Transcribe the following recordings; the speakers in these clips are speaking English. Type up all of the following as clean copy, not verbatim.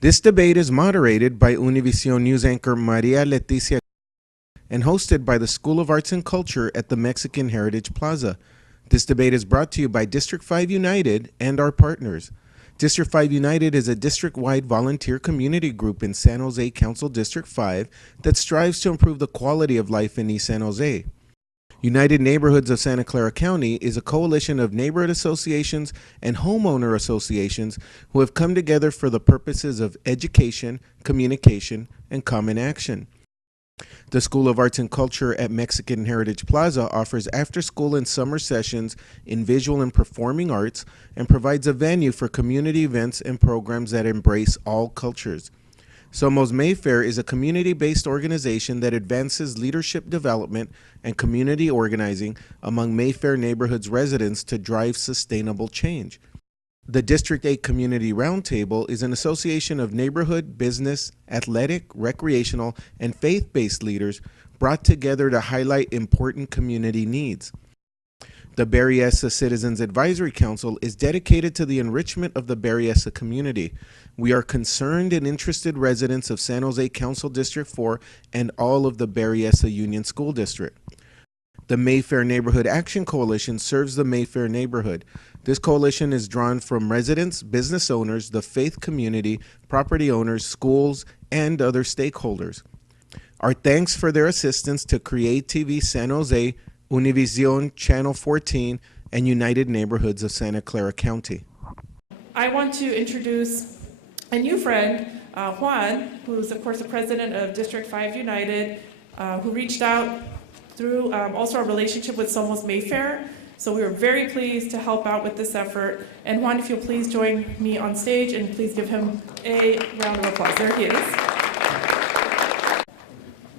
This debate is moderated by Univision news anchor Maria Leticia and hosted by the School of Arts and Culture at the Mexican Heritage Plaza. This debate is brought to you by District 5 United and our partners. District 5 United is a district-wide volunteer community group in San Jose Council District 5 that strives to improve the quality of life in East San Jose. United Neighborhoods of Santa Clara County is a coalition of neighborhood associations and homeowner associations who have come together for the purposes of education, communication, and common action. The School of Arts and Culture at Mexican Heritage Plaza offers after-school and summer sessions in visual and performing arts and provides a venue for community events and programs that embrace all cultures. Somos Mayfair is a community-based organization that advances leadership development and community organizing among Mayfair neighborhoods residents to drive sustainable change. The District 8 Community Roundtable is an association of neighborhood, business, athletic, recreational, and faith-based leaders brought together to highlight important community needs. The Berryessa Citizens Advisory Council is dedicated to the enrichment of the Berryessa community. We are concerned and interested residents of San Jose Council District 4 and all of the Berryessa Union School District. The Mayfair Neighborhood Action Coalition serves the Mayfair neighborhood. This coalition is drawn from residents, business owners, the faith community, property owners, schools, and other stakeholders. Our thanks for their assistance to Create TV San Jose, Univision Channel 14, and United Neighborhoods of Santa Clara County. I want to introduce a new friend, Juan, who's of course the president of District 5 United, who reached out through also our relationship with Somos Mayfair. So we were very pleased to help out with this effort. And Juan, if you'll please join me on stage and please give him a round of applause. There he is.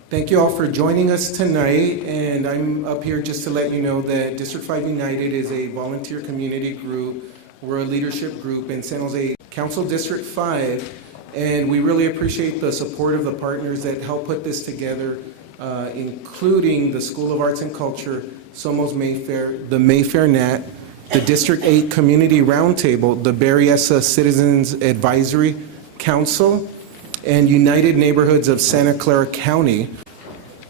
Thank you all for joining us tonight, and I'm up here just to let you know that District 5 United is a volunteer community group. We're a leadership group in San Jose Council District 5, and we really appreciate the support of the partners that help put this together, including the School of Arts and Culture, Somos Mayfair, the Mayfair Nat, the District 8 Community Roundtable, the Berryessa Citizens Advisory Council, and United Neighborhoods of Santa Clara County.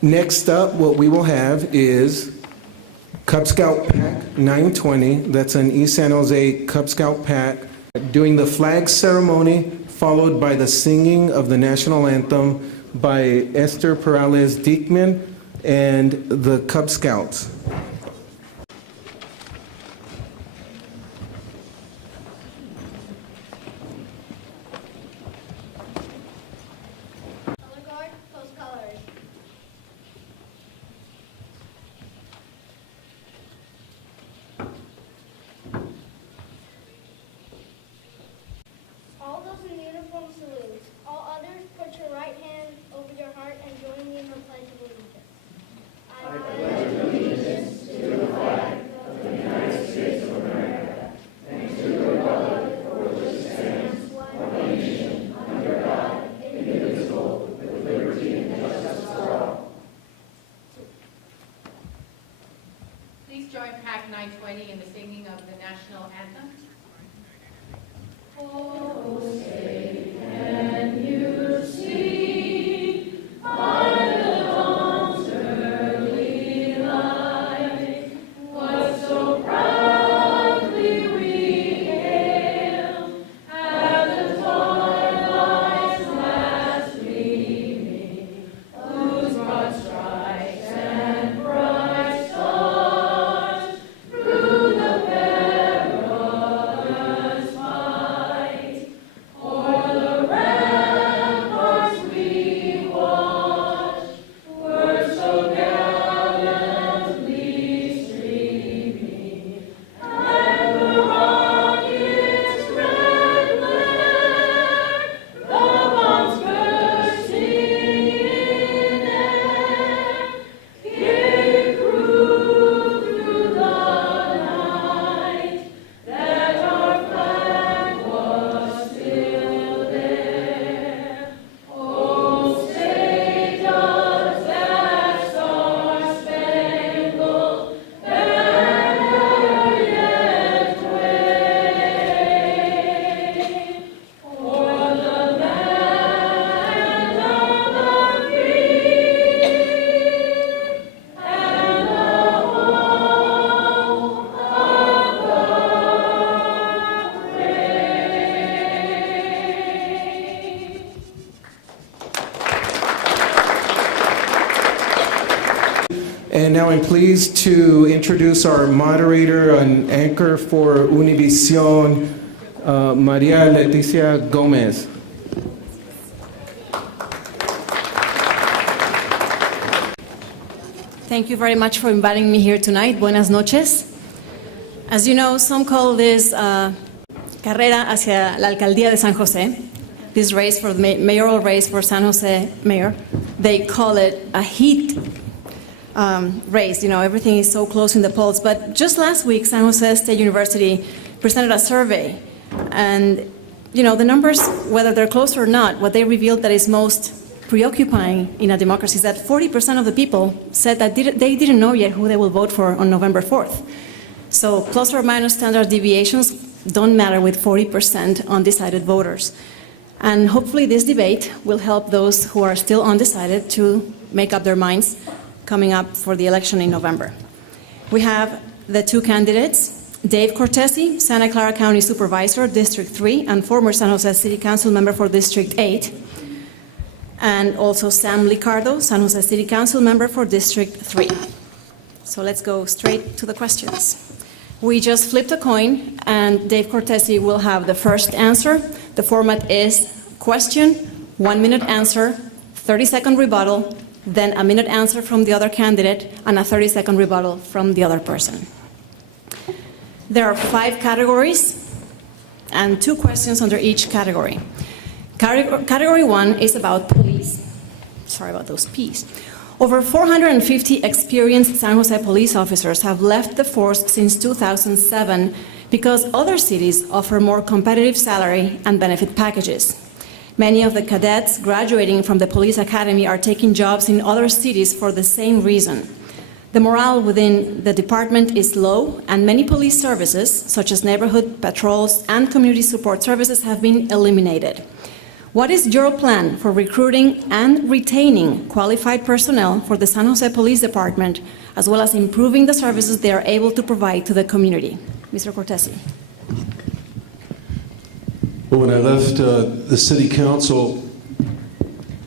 Next up, what we will have is Cub Scout Pack 920. That's an East San Jose Cub Scout pack doing the flag ceremony, followed by the singing of the national anthem by Esther Perales Diekman and the Cub Scouts. Please join Pack 920 in the singing of the national anthem. Oh, say, can you see by the dawn's early light what so proudly we hailed at the twilight's last gleaming, whose broad stripes and bright stars through the perilous fight o'er now I'm pleased to introduce our moderator and anchor for Univision, Maria Leticia Gomez. Thank you very much for inviting me here tonight. Buenas noches. As you know, some call this carrera hacia la alcaldía de San Jose, this race for the mayoral race for San Jose mayor. They call it a heat race. You know, everything is so close in the polls. But just last week, San Jose State University presented a survey. And, you know, the numbers, whether they're close or not, what they revealed that is most preoccupying in a democracy is that 40% of the people said that they didn't know yet who they will vote for on November 4th. So plus or minus standard deviations don't matter with 40% undecided voters. And hopefully this debate will help those who are still undecided to make up their minds coming up for the election in November. We have the two candidates, Dave Cortese, Santa Clara County Supervisor, District 3, and former San Jose City Council member for District 8, and also Sam Licardo, San Jose City Council member for District 3. So let's go straight to the questions. We just flipped a coin, and Dave Cortese will have the first answer. The format is question, 1-minute answer, 30-second rebuttal, then a minute answer from the other candidate, and a 30-second rebuttal from the other person. There are 5 categories and 2 questions under each category. Category 1 is about police. Sorry about those P's. Over 450 experienced San Jose police officers have left the force since 2007 because other cities offer more competitive salary and benefit packages. Many of the cadets graduating from the police academy are taking jobs in other cities for the same reason. The morale within the department is low, and many police services, such as neighborhood patrols and community support services, have been eliminated. What is your plan for recruiting and retaining qualified personnel for the San Jose Police Department, as well as improving the services they are able to provide to the community? Mr. Cortese. Well, when I left the City Council,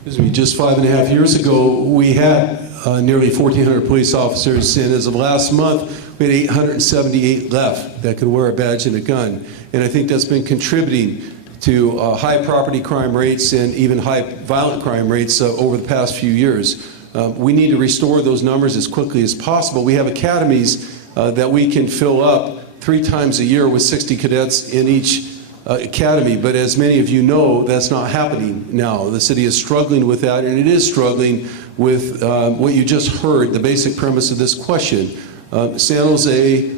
just 5.5 years ago, we had nearly 1,400 police officers, and as of last month, we had 878 left that could wear a badge and a gun. And I think that's been contributing to high property crime rates and even high violent crime rates over the past few years. We need to restore those numbers as quickly as possible. We have academies that we can fill up 3 times a year with 60 cadets in each academy, but as many of you know, that's not happening now. The city is struggling with that, and it is struggling with what you just heard, the basic premise of this question. San Jose,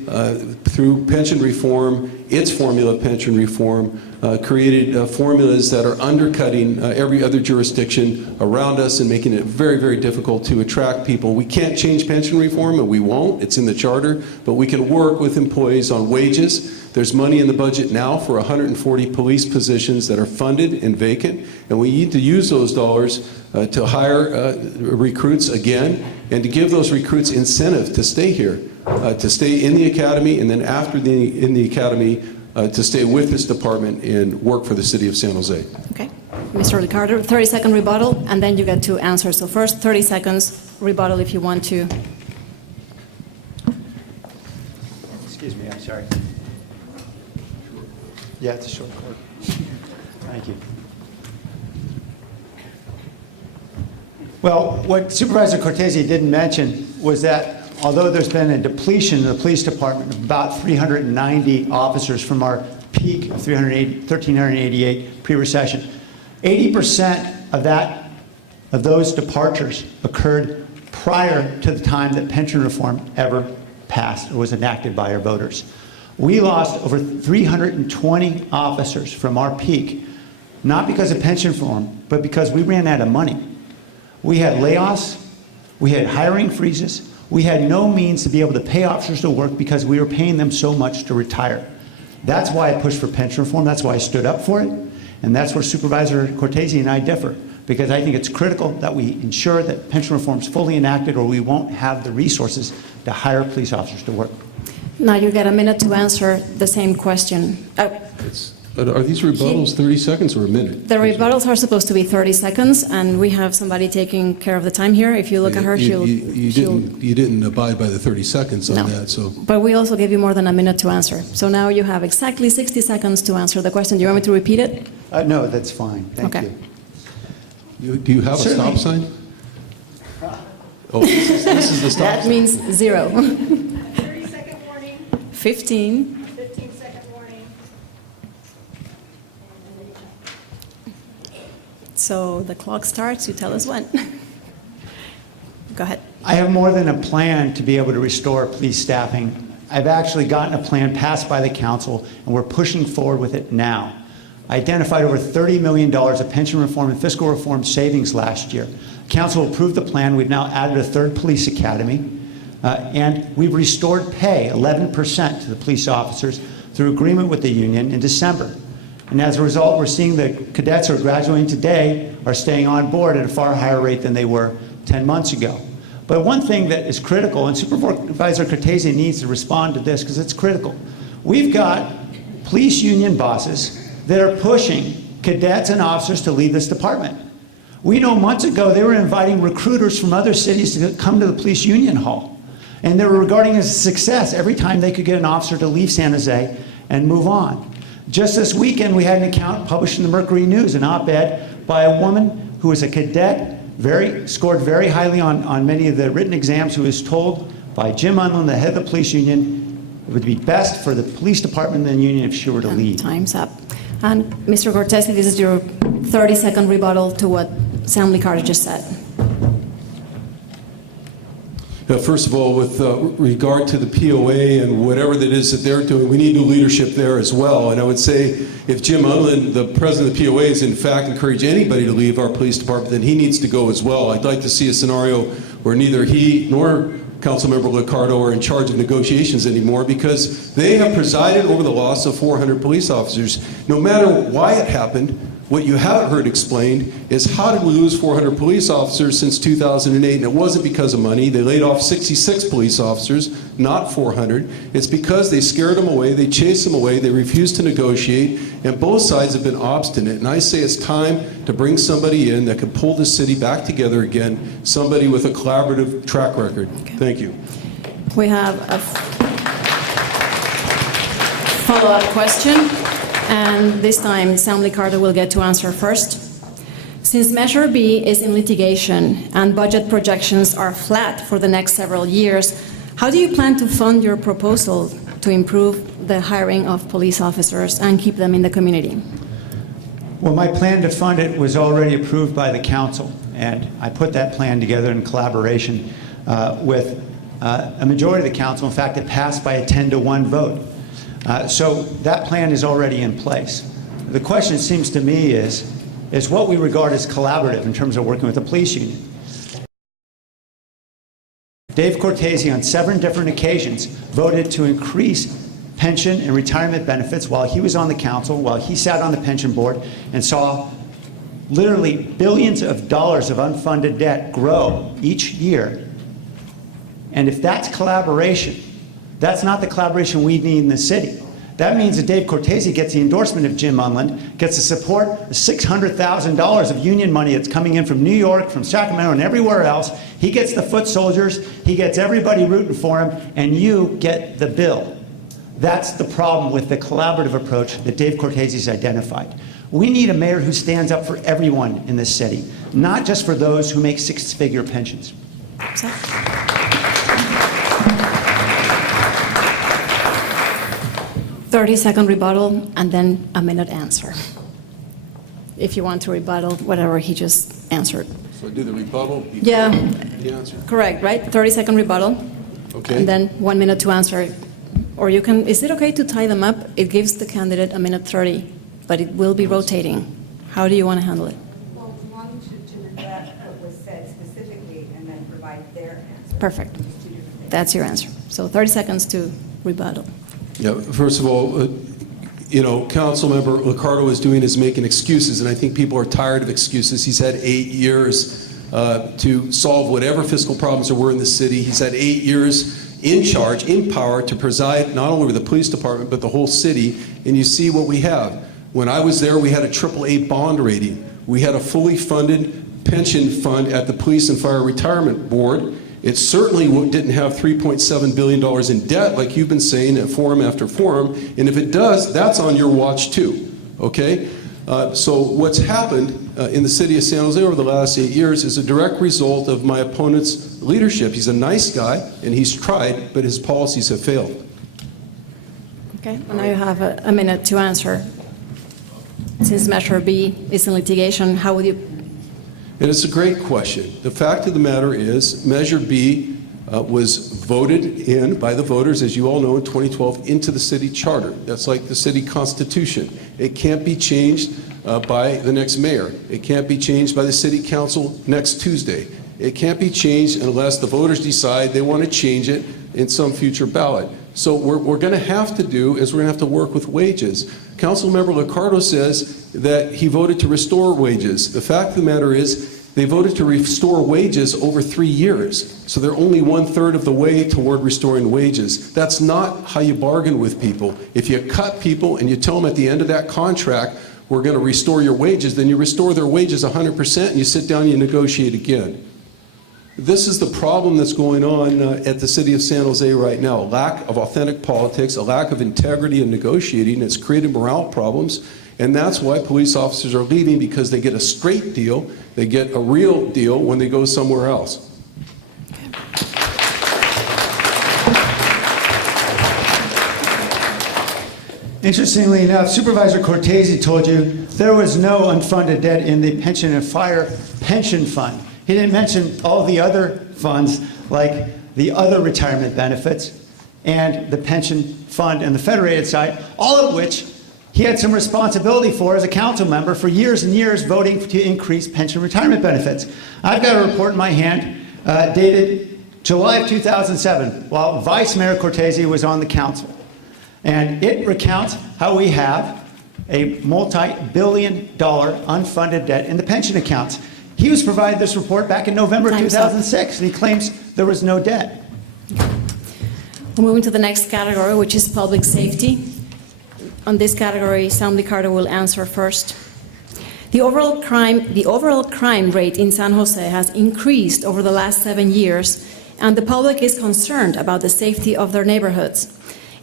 through pension reform, its formula of pension reform, created formulas that are undercutting every other jurisdiction around us and making it very, very difficult to attract people. We can't change pension reform, and we won't. It's in the charter, but we can work with employees on wages. There's money in the budget now for 140 police positions that are funded and vacant, and we need to use those dollars to hire recruits again, and to give those recruits incentive to stay here, to stay in the academy, and then after in the academy, to stay with this department and work for the city of San Jose. Okay. Mr. Ricardo, 30-second rebuttal, and then you get to answer. So first, 30 seconds rebuttal if you want to. Excuse me, I'm sorry. Yeah, it's a short cord. Thank you. Well, what Supervisor Cortese didn't mention was that although there's been a depletion in the police department of about 390 officers from our peak of 1,388 pre-recession, 80% of those departures occurred prior to the time that pension reform ever passed or was enacted by our voters. We lost over 320 officers from our peak, not because of pension reform, but because we ran out of money. We had layoffs, we had hiring freezes, we had no means to be able to pay officers to work because we were paying them so much to retire. That's why I pushed for pension reform, that's why I stood up for it, and that's where Supervisor Cortese and I differ, because I think it's critical that we ensure that pension reform is fully enacted or we won't have the resources to hire police officers to work. Now you get a minute to answer the same question. Are these rebuttals 30 seconds or a minute? The rebuttals are supposed to be 30 seconds, and we have somebody taking care of the time here. If you look at her, she'll... You didn't abide by the 30 seconds on No. that, so. But we also gave you more than a minute to answer. So now you have exactly 60 seconds to answer the question. Do you want me to repeat it? No, that's fine. Thank Okay. you. Do you have a Certainly. stop sign? Oh, this is the stop That sign. means 0. 30-second warning, 15. 15-second warning. So the clock starts. You tell us when. Go ahead. I have more than a plan to be able to restore police staffing. I've actually gotten a plan passed by the council, and we're pushing forward with it now. I identified over $30 million of pension reform and fiscal reform savings last year. Council approved the plan. We've now added a third police academy, and we've restored pay 11% to the police officers through agreement with the union in December. And as a result, we're seeing the cadets who are graduating today are staying on board at a far higher rate than they were 10 months ago. But one thing that is critical, and Supervisor Cortese needs to respond to this because it's critical. We've got police union bosses that are pushing cadets and officers to leave this department. We know months ago they were inviting recruiters from other cities to come to the police union hall. And they were regarding it as a success every time they could get an officer to leave San Jose and move on. Just this weekend, we had an account published in the Mercury News, an op-ed by a woman who was a cadet, scored very highly on many of the written exams, who was told by Jim Unlin, the head of the police union, it would be best for the police department and the union if she were to leave. Time's up. And Mr. Cortese, this is your 30-second rebuttal to what Assembly Carter just said. First of all, with regard to the POA and whatever that is that they're doing, we need new leadership there as well. And I would say if Jim Unlin, the president of the POA, is in fact encourage anybody to leave our police department, then he needs to go as well. I'd like to see a scenario where neither he nor Councilmember Liccardo are in charge of negotiations anymore, because they have presided over the loss of 400 police officers. No matter why it happened, what you haven't heard explained is how did we lose 400 police officers since 2008? And it wasn't because of money. They laid off 66 police officers, not 400. It's because they scared them away, they chased them away, they refused to negotiate, and both sides have been obstinate. And I say it's time to bring somebody in that can pull the city back together again, somebody with a collaborative track record. Okay. Thank you. We have a follow-up question, and this time Assembly Carter will get to answer first. Since Measure B is in litigation and budget projections are flat for the next several years, how do you plan to fund your proposal to improve the hiring of police officers and keep them in the community? Well, my plan to fund it was already approved by the council, and I put that plan together in collaboration with a majority of the council. In fact, it passed by a 10-to-1 vote. So that plan is already in place. The question, it seems to me, is what we regard as collaborative in terms of working with the police union. Dave Cortese, on 7 different occasions, voted to increase pension and retirement benefits while he was on the council, while he sat on the pension board, and saw literally billions of dollars of unfunded debt grow each year. And if that's collaboration, that's not the collaboration we need in the city. That means that Dave Cortese gets the endorsement of Jim Unlin, gets the support of $600,000 of union money that's coming in from New York, from Sacramento, and everywhere else. He gets the foot soldiers, he gets everybody rooting for him, and you get the bill. That's the problem with the collaborative approach that Dave Cortese's identified. We need a mayor who stands up for everyone in this city, not just for those who make 6-figure pensions. 30-second rebuttal, and then a minute answer. If you want to rebuttal whatever he just answered. So do the rebuttal before Yeah, the answer. correct, right? 30-second rebuttal, Okay. and then 1 minute to answer. Or you can, is it okay to tie them up? It gives the candidate a minute 30, but it will be rotating. How do you want to handle it? Well, one to rebut what was said specifically and then provide their answer. Perfect. Two different things. That's your answer. So 30 seconds to rebuttal. Yeah, first of all, Councilmember Liccardo is doing is making excuses, and I think people are tired of excuses. He's had 8 years to solve whatever fiscal problems there were in the city. He's had 8 years in charge, in power, to preside not only over the police department, but the whole city, and you see what we have. When I was there, we had a AAA bond rating. We had a fully funded pension fund at the Police and Fire Retirement Board. It certainly didn't have $3.7 billion in debt, like you've been saying at forum after forum, and if it does, that's on your watch too, okay? So what's happened in the city of San Jose over the last 8 years is a direct result of my opponent's leadership. He's a nice guy, and he's tried, but his policies have failed. Okay, and now you have a minute to answer. Since Measure B is in litigation, how would you? And it's a great question. The fact of the matter is, Measure B was voted in by the voters, as you all know, in 2012 into the city charter. That's like the city constitution. It can't be changed by the next mayor. It can't be changed by the city council next Tuesday. It can't be changed unless the voters decide they want to change it in some future ballot. So what we're going to have to do is we're going to have to work with wages. Councilmember Liccardo says that he voted to restore wages. The fact of the matter is they voted to restore wages over 3 years. So they're only 1/3 of the way toward restoring wages. That's not how you bargain with people. If you cut people and you tell them at the end of that contract, we're going to restore your wages, then you restore their wages 100% and you sit down and you negotiate again. This is the problem that's going on at the city of San Jose right now. A lack of authentic politics, a lack of integrity in negotiating. It's created morale problems. And that's why police officers are leaving, because they get a straight deal, they get a real deal when they go somewhere else. Interestingly enough, Supervisor Cortese told you there was no unfunded debt in the Pension and Fire Pension Fund. He didn't mention all the other funds, like the other retirement benefits and the pension fund and the federated side, all of which he had some responsibility for as a council member for years and years, voting to increase pension retirement benefits. I've got a report in my hand dated July of 2007, while Vice Mayor Cortese was on the council. And it recounts how we have a multi-billion-dollar unfunded debt in the pension accounts. He was provided this report back in November 2006, and he claims there was no debt. We're moving to the next category, which is public safety. On this category, Sam Liccardo will answer first. The overall crime rate in San Jose has increased over the last 7 years, and the public is concerned about the safety of their neighborhoods.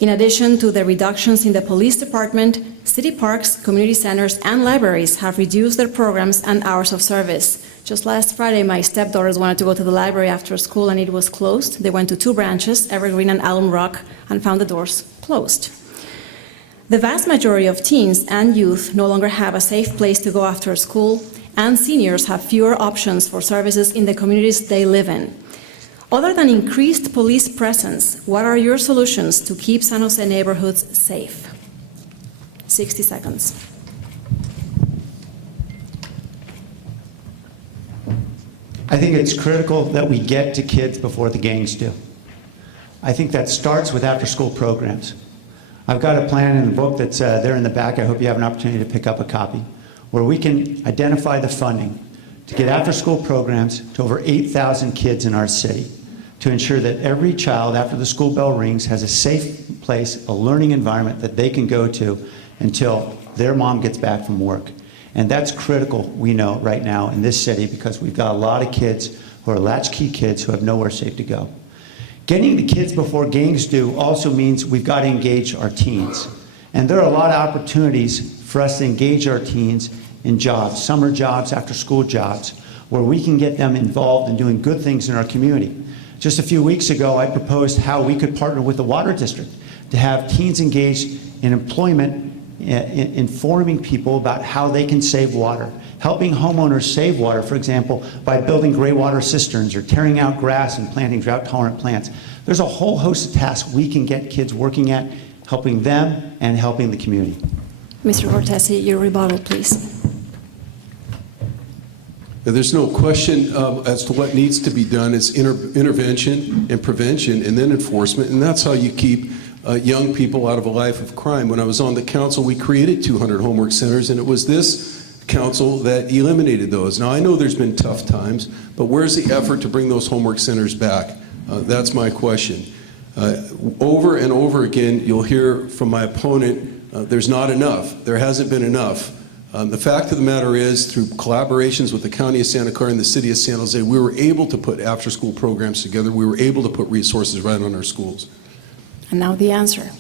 In addition to the reductions in the police department, city parks, community centers, and libraries have reduced their programs and hours of service. Just last Friday, my stepdaughters wanted to go to the library after school, and it was closed. They went to 2 branches, Evergreen and Alum Rock, and found the doors closed. The vast majority of teens and youth no longer have a safe place to go after school, and seniors have fewer options for services in the communities they live in. Other than increased police presence, what are your solutions to keep San Jose neighborhoods safe? 60 seconds. I think it's critical that we get to kids before the gangs do. I think that starts with after-school programs. I've got a plan in the book that's there in the back. I hope you have an opportunity to pick up a copy, where we can identify the funding to get after-school programs to over 8,000 kids in our city, to ensure that every child, after the school bell rings, has a safe place, a learning environment that they can go to until their mom gets back from work. And that's critical, we know, right now in this city, because we've got a lot of kids who are latchkey kids who have nowhere safe to go. Getting the kids before gangs do also means we've got to engage our teens. And there are a lot of opportunities for us to engage our teens in jobs, summer jobs, after-school jobs, where we can get them involved in doing good things in our community. Just a few weeks ago, I proposed how we could partner with the water district to have teens engaged in employment, informing people about how they can save water, helping homeowners save water, for example, by building gray water cisterns or tearing out grass and planting drought-tolerant plants. There's a whole host of tasks we can get kids working at, helping them and helping the community. Mr. Cortese, your rebuttal, please. There's no question as to what needs to be done. It's intervention and prevention and then enforcement, and that's how you keep young people out of a life of crime. When I was on the council, we created 200 homework centers, and it was this council that eliminated those. Now, I know there's been tough times, but where's the effort to bring those homework centers back? That's my question. Over and over again, you'll hear from my opponent there's not enough. There hasn't been enough. The fact of the matter is, through collaborations with the County of Santa Clara and the City of San Jose, we were able to put after-school programs together. We were able to put resources right on our schools. And now the answer.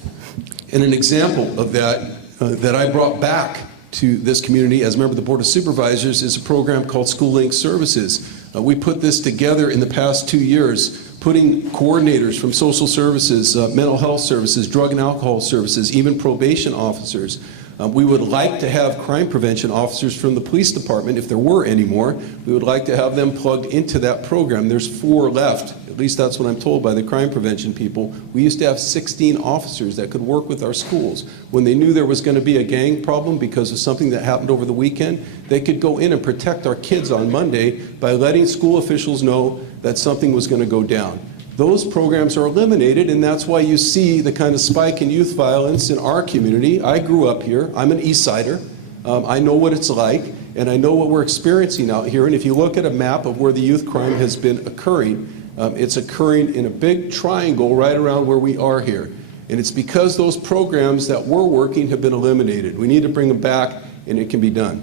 And an example of that that I brought back to this community as a member of the Board of Supervisors is a program called School Link Services. We put this together in the past 2 years, putting coordinators from social services, mental health services, drug and alcohol services, even probation officers. We would like to have crime prevention officers from the police department, if there were any more. We would like to have them plugged into that program. There's 4 left. At least that's what I'm told by the crime prevention people. We used to have 16 officers that could work with our schools. When they knew there was going to be a gang problem because of something that happened over the weekend, they could go in and protect our kids on Monday by letting school officials know that something was going to go down. Those programs are eliminated, and that's why you see the kind of spike in youth violence in our community. I grew up here. I'm an East Sider. I know what it's like, and I know what we're experiencing out here. And if you look at a map of where the youth crime has been occurring, it's occurring in a big triangle right around where we are here. And it's because those programs that were working have been eliminated. We need to bring them back, and it can be done.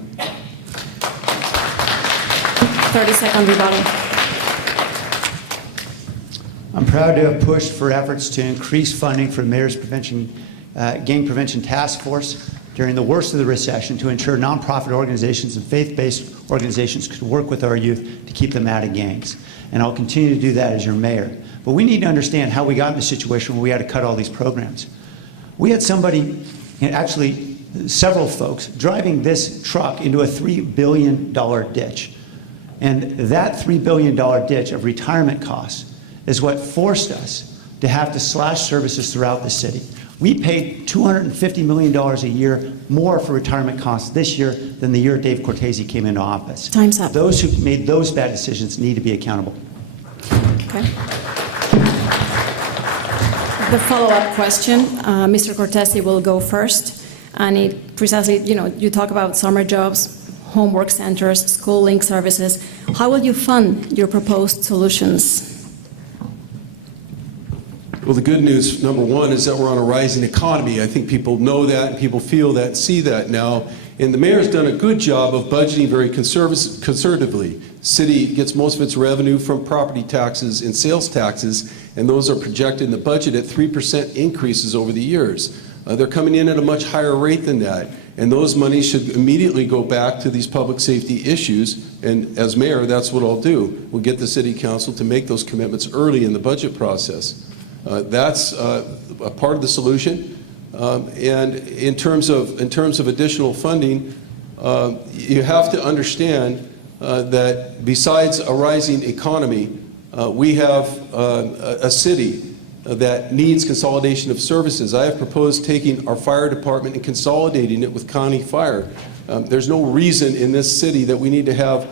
30-second rebuttal. I'm proud to have pushed for efforts to increase funding for the Mayor's Gang Prevention Task Force during the worst of the recession to ensure nonprofit organizations and faith-based organizations could work with our youth to keep them out of gangs. And I'll continue to do that as your mayor. But we need to understand how we got in the situation where we had to cut all these programs. We had somebody, actually several folks, driving this truck into a $3 billion ditch. And that $3 billion ditch of retirement costs is what forced us to have to slash services throughout the city. We paid $250 million a year more for retirement costs this year than the year Dave Cortese came into office. Time's up. Those who made those bad decisions need to be accountable. Okay. The follow-up question, Mr. Cortese will go first. And it precisely, you talk about summer jobs, homework centers, school link services. How will you fund your proposed solutions? Well, the good news, number one, is that we're on a rising economy. I think people know that, and people feel that, and see that now. And the mayor's done a good job of budgeting very conservatively. City gets most of its revenue from property taxes and sales taxes, and those are projected in the budget at 3% increases over the years. They're coming in at a much higher rate than that, and those monies should immediately go back to these public safety issues. And as mayor, that's what I'll do. We'll get the city council to make those commitments early in the budget process. That's a part of the solution. And in terms of additional funding, you have to understand that besides a rising economy, we have a city that needs consolidation of services. I have proposed taking our fire department and consolidating it with county fire. There's no reason in this city that we need to have,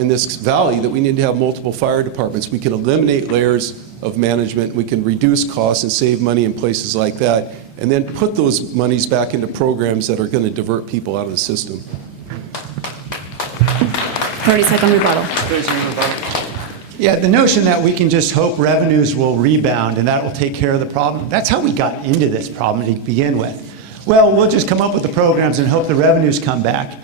in this valley, that we need to have multiple fire departments. We can eliminate layers of management, we can reduce costs and save money in places like that, and then put those monies back into programs that are going to divert people out of the system. 30-second rebuttal. Yeah, the notion that we can just hope revenues will rebound and that will take care of the problem, that's how we got into this problem to begin with. Well, we'll just come up with the programs and hope the revenues come back.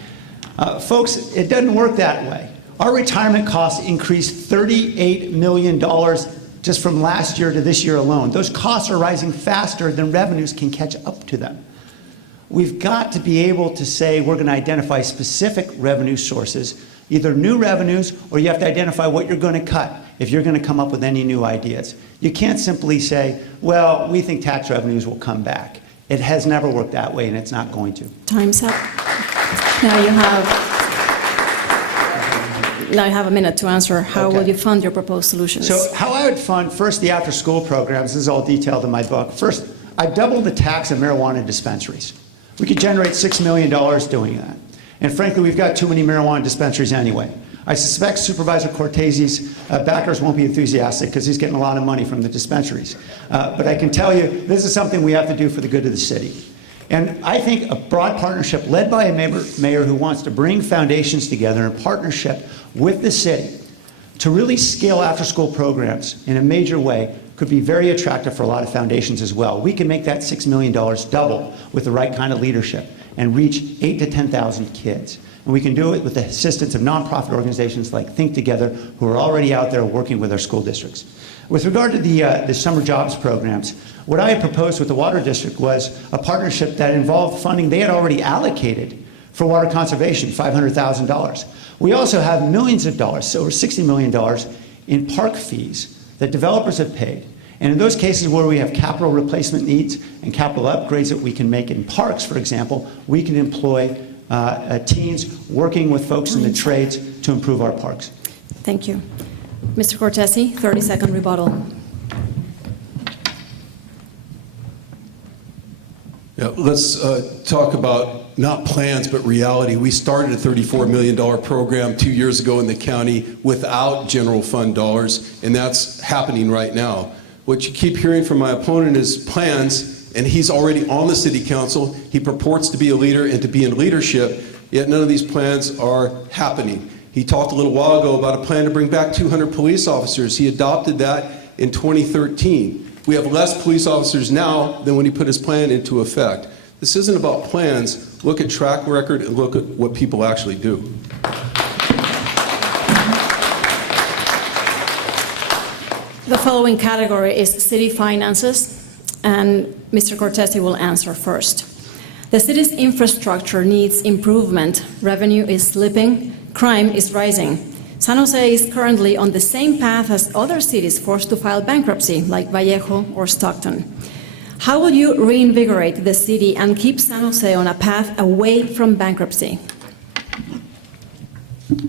Folks, it doesn't work that way. Our retirement costs increased $38 million just from last year to this year alone. Those costs are rising faster than revenues can catch up to them. We've got to be able to say we're going to identify specific revenue sources, either new revenues, or you have to identify what you're going to cut if you're going to come up with any new ideas. You can't simply say, well, we think tax revenues will come back. It has never worked that way, and it's not going to. Time's up. Now you have a minute to answer. How will you fund your proposed solutions? So how I would fund, first, the after-school programs. This is all detailed in my book. First, I doubled the tax of marijuana dispensaries. We could generate $6 million doing that. And frankly, we've got too many marijuana dispensaries anyway. I suspect Supervisor Cortese's backers won't be enthusiastic because he's getting a lot of money from the dispensaries. But I can tell you, this is something we have to do for the good of the city. And I think a broad partnership led by a mayor who wants to bring foundations together in partnership with the city to really scale after-school programs in a major way could be very attractive for a lot of foundations as well. We can make that $6 million double with the right kind of leadership and reach 8,000 to 10,000 kids. And we can do it with the assistance of nonprofit organizations like Think Together, who are already out there working with our school districts. With regard to the summer jobs programs, what I had proposed with the Water District was a partnership that involved funding they had already allocated for water conservation, $500,000. We also have millions of dollars, so over $60 million in park fees that developers have paid. And in those cases where we have capital replacement needs and capital upgrades that we can make in parks, for example, we can employ teens working with folks in the trades to improve our parks. Thank you. Mr. Cortese, 30-second rebuttal. Yeah, let's talk about not plans, but reality. We started a $34 million program 2 years ago in the county without general fund dollars, and that's happening right now. What you keep hearing from my opponent is plans, and he's already on the city council. He purports to be a leader and to be in leadership, yet none of these plans are happening. He talked a little while ago about a plan to bring back 200 police officers. He adopted that in 2013. We have less police officers now than when he put his plan into effect. This isn't about plans. Look at track record and look at what people actually do. The following category is city finances, and Mr. Cortese will answer first. The city's infrastructure needs improvement. Revenue is slipping. Crime is rising. San Jose is currently on the same path as other cities forced to file bankruptcy, like Vallejo or Stockton. How will you reinvigorate the city and keep San Jose on a path away from bankruptcy?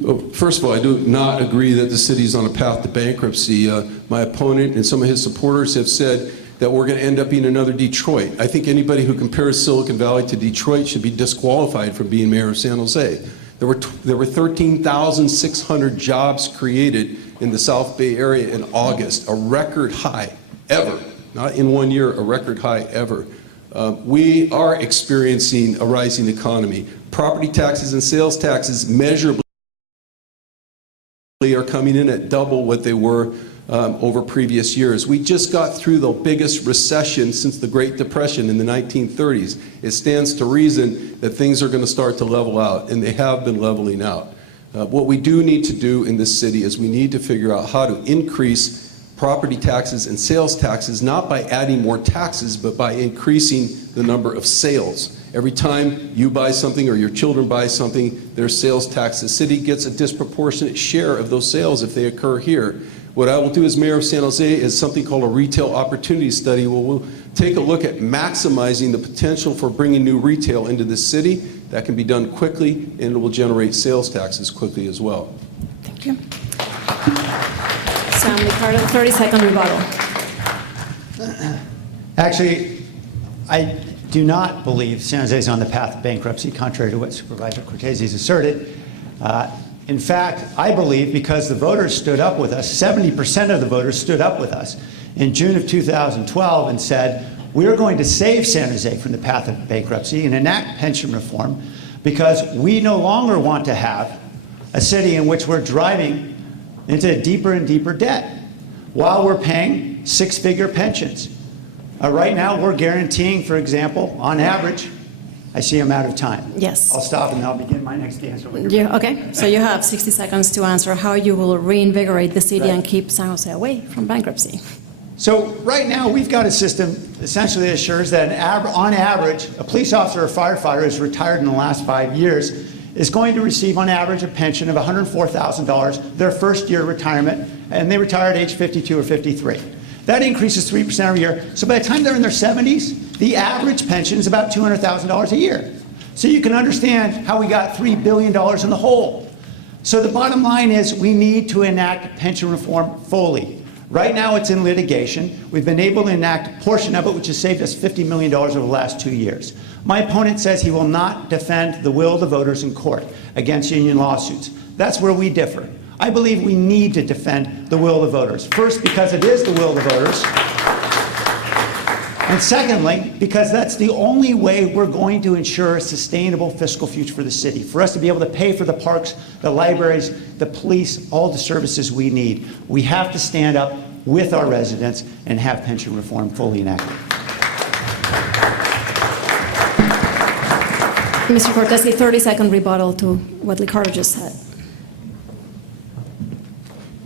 Well, first of all, I do not agree that the city is on a path to bankruptcy. My opponent and some of his supporters have said that we're going to end up being another Detroit. I think anybody who compares Silicon Valley to Detroit should be disqualified from being mayor of San Jose. There were 13,600 jobs created in the South Bay area in August, a record high ever. Not in 1 year, a record high ever. We are experiencing a rising economy. Property taxes and sales taxes measurably are coming in at double what they were over previous years. We just got through the biggest recession since the Great Depression in the 1930s. It stands to reason that things are going to start to level out, and they have been leveling out. What we do need to do in this city is we need to figure out how to increase property taxes and sales taxes, not by adding more taxes, but by increasing the number of sales. Every time you buy something or your children buy something, there's sales tax. The city gets a disproportionate share of those sales if they occur here. What I will do as mayor of San Jose is something called a retail opportunity study, where we'll take a look at maximizing the potential for bringing new retail into the city. That can be done quickly, and it will generate sales taxes quickly as well. Thank you. Sam Ricardo, 30-second rebuttal. Actually, I do not believe San Jose is on the path of bankruptcy, contrary to what Supervisor Cortese has asserted. In fact, I believe because the voters stood up with us, 70% of the voters stood up with us in June of 2012 and said, we're going to save San Jose from the path of bankruptcy and enact pension reform because we no longer want to have a city in which we're driving into deeper and deeper debt while we're paying six-figure pensions. Right now, we're guaranteeing, for example, on average, I see I'm out of time. Yes. I'll stop and I'll begin my next answer. Okay, so you have 60 seconds to answer how you will reinvigorate the city Right. and keep San Jose away from bankruptcy. So right now, we've got a system essentially that assures that on average, a police officer or firefighter who's retired in the last 5 years is going to receive on average a pension of $104,000 their first year of retirement, and they retire at age 52 or 53. That increases 3% every year. So by the time they're in their 70s, the average pension is about $200,000 a year. So you can understand how we got $3 billion in the hole. So the bottom line is we need to enact pension reform fully. Right now it's in litigation. We've been able to enact a portion of it, which has saved us $50 million over the last 2 years. My opponent says he will not defend the will of the voters in court against union lawsuits. That's where we differ. I believe we need to defend the will of the voters. First, because it is the will of the voters. And secondly, because that's the only way we're going to ensure a sustainable fiscal future for the city, for us to be able to pay for the parks, the libraries, the police, all the services we need. We have to stand up with our residents and have pension reform fully enacted. Mr. Cortez, a 30-second rebuttal to what Ricardo just said.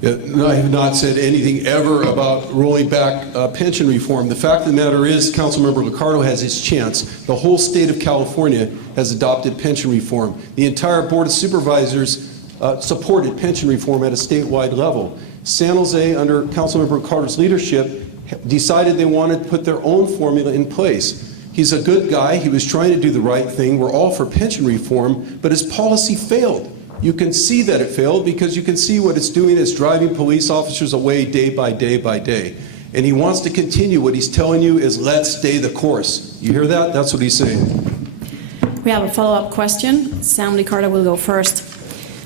Yeah, no, I have not said anything ever about rolling back pension reform. The fact of the matter is, Councilmember Ricardo has his chance. The whole state of California has adopted pension reform. The entire Board of Supervisors supported pension reform at a statewide level. San Jose, under Councilmember Ricardo's leadership, decided they wanted to put their own formula in place. He's a good guy. He was trying to do the right thing. We're all for pension reform, but his policy failed. You can see that it failed because you can see what it's doing. It's driving police officers away day by day by day. And he wants to continue. What he's telling you is, let's stay the course. You hear that? That's what he's saying. We have a follow-up question. Sam Ricardo will go first.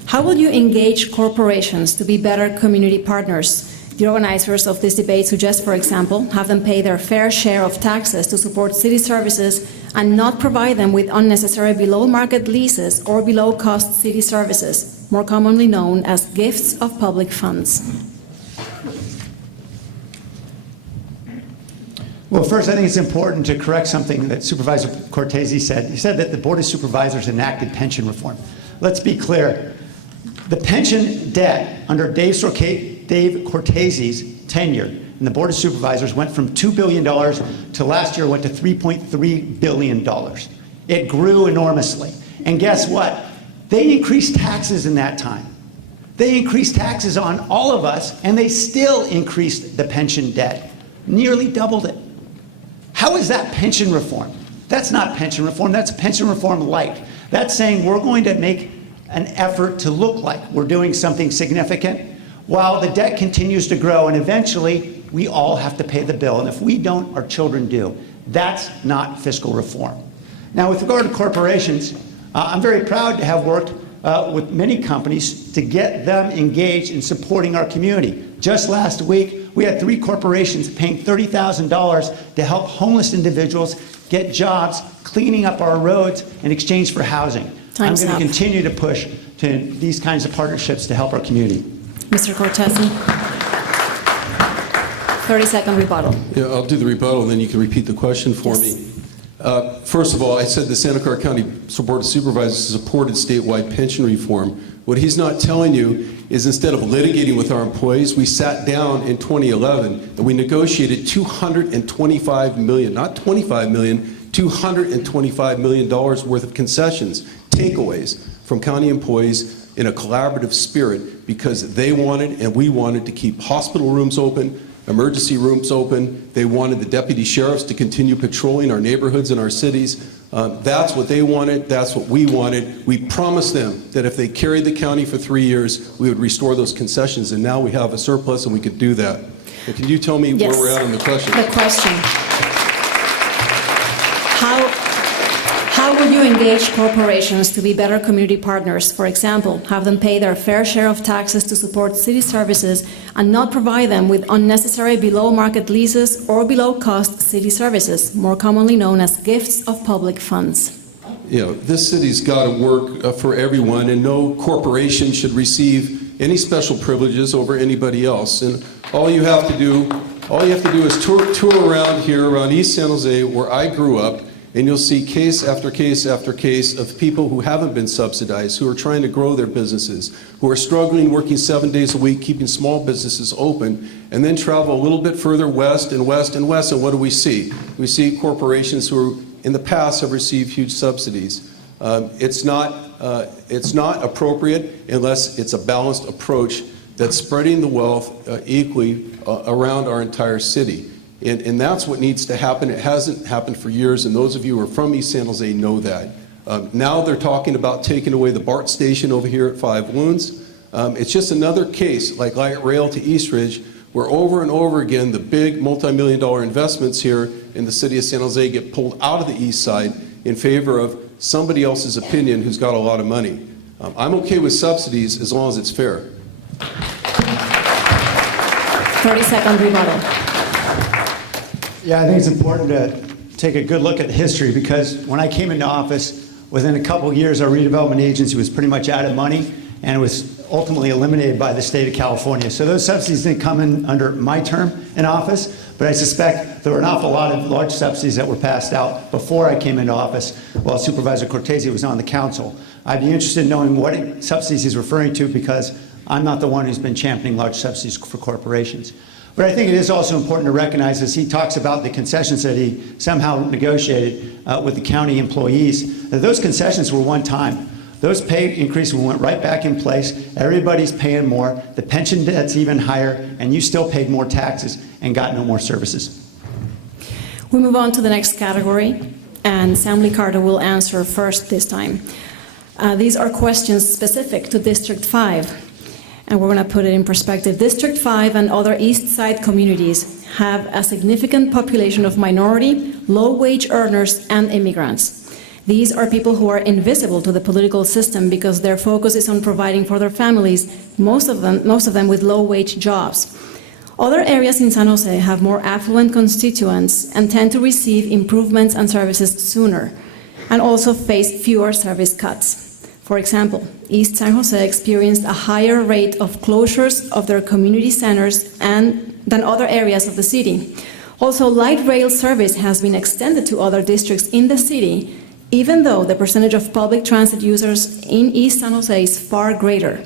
How will you engage corporations to be better community partners? The organizers of this debate suggest, for example, have them pay their fair share of taxes to support city services and not provide them with unnecessary below-market leases or below-cost city services, more commonly known as gifts of public funds. Well, first, I think it's important to correct something that Supervisor Cortese said. He said that the Board of Supervisors enacted pension reform. Let's be clear. The pension debt under Dave Cortese's tenure in the Board of Supervisors went from $2 billion to last year went to $3.3 billion. It grew enormously. And guess what? They increased taxes in that time. They increased taxes on all of us, and they still increased the pension debt, nearly doubled it. How is that pension reform? That's not pension reform. That's pension reform light. That's saying we're going to make an effort to look like we're doing something significant while the debt continues to grow, and eventually we all have to pay the bill. And if we don't, our children do. That's not fiscal reform. Now, with regard to corporations, I'm very proud to have worked with many companies to get them engaged in supporting our community. Just last week, we had 3 corporations paying $30,000 to help homeless individuals get jobs cleaning up our roads in exchange for housing. Time's I'm going up. to continue to push to these kinds of partnerships to help our community. Mr. Cortese, 30-second rebuttal. Yeah, I'll do the rebuttal, and then you can repeat the question for Yes. me. First of all, I said the Santa Clara County Board of Supervisors supported statewide pension reform. What he's not telling you is, instead of litigating with our employees, we sat down in 2011 and we negotiated $225 million, not $25 million, $225 million worth of concessions, takeaways from county employees in a collaborative spirit, because they wanted and we wanted to keep hospital rooms open, emergency rooms open. They wanted the deputy sheriffs to continue patrolling our neighborhoods and our cities. That's what they wanted. That's what we wanted. We promised them that if they carried the county for 3 years, we would restore those concessions, and now we have a surplus and we could do that. But can you tell me Yes. where we're at on the question? The question. How will you engage corporations to be better community partners? For example, have them pay their fair share of taxes to support city services and not provide them with unnecessary below-market leases or below-cost city services, more commonly known as gifts of public funds. You know, this city's got to work for everyone, and no corporation should receive any special privileges over anybody else. And all you have to do is tour around here, around East San Jose, where I grew up, and you'll see case after case after case of people who haven't been subsidized, who are trying to grow their businesses, who are struggling, working 7 days a week, keeping small businesses open, and then travel a little bit further west and west and west, and what do we see? We see corporations who in the past have received huge subsidies. It's not appropriate unless it's a balanced approach that's spreading the wealth equally around our entire city. And that's what needs to happen. It hasn't happened for years, and those of you who are from East San Jose know that. Now they're talking about taking away the BART station over here at 5 Loons. It's just another case, like light rail to East Ridge, where over and over again the big multi-million-dollar investments here in the city of San Jose get pulled out of the east side in favor of somebody else's opinion who's got a lot of money. I'm okay with subsidies as long as it's fair. 30-second rebuttal. Yeah, I think it's important to take a good look at the history, because when I came into office, within a couple of years, our redevelopment agency was pretty much out of money, and it was ultimately eliminated by the state of California. So those subsidies didn't come in under my term in office, but I suspect there were an awful lot of large subsidies that were passed out before I came into office while Supervisor Cortese was on the council. I'd be interested in knowing what subsidies he's referring to, because I'm not the one who's been championing large subsidies for corporations. But I think it is also important to recognize, as he talks about the concessions that he somehow negotiated with the county employees, that those concessions were one time. Those pay increases went right back in place. Everybody's paying more. The pension debt's even higher, and you still paid more taxes and got no more services. We move on to the next category, and Sam Liccardo will answer first this time. These are questions specific to District 5. And we're going to put it in perspective. District 5 and other East Side communities have a significant population of minority, low-wage earners, and immigrants. These are people who are invisible to the political system because their focus is on providing for their families, most of them with low-wage jobs. Other areas in San Jose have more affluent constituents and tend to receive improvements and services sooner, and also face fewer service cuts. For example, East San Jose experienced a higher rate of closures of their community centers than other areas of the city. Also, light rail service has been extended to other districts in the city, even though the percentage of public transit users in East San Jose is far greater.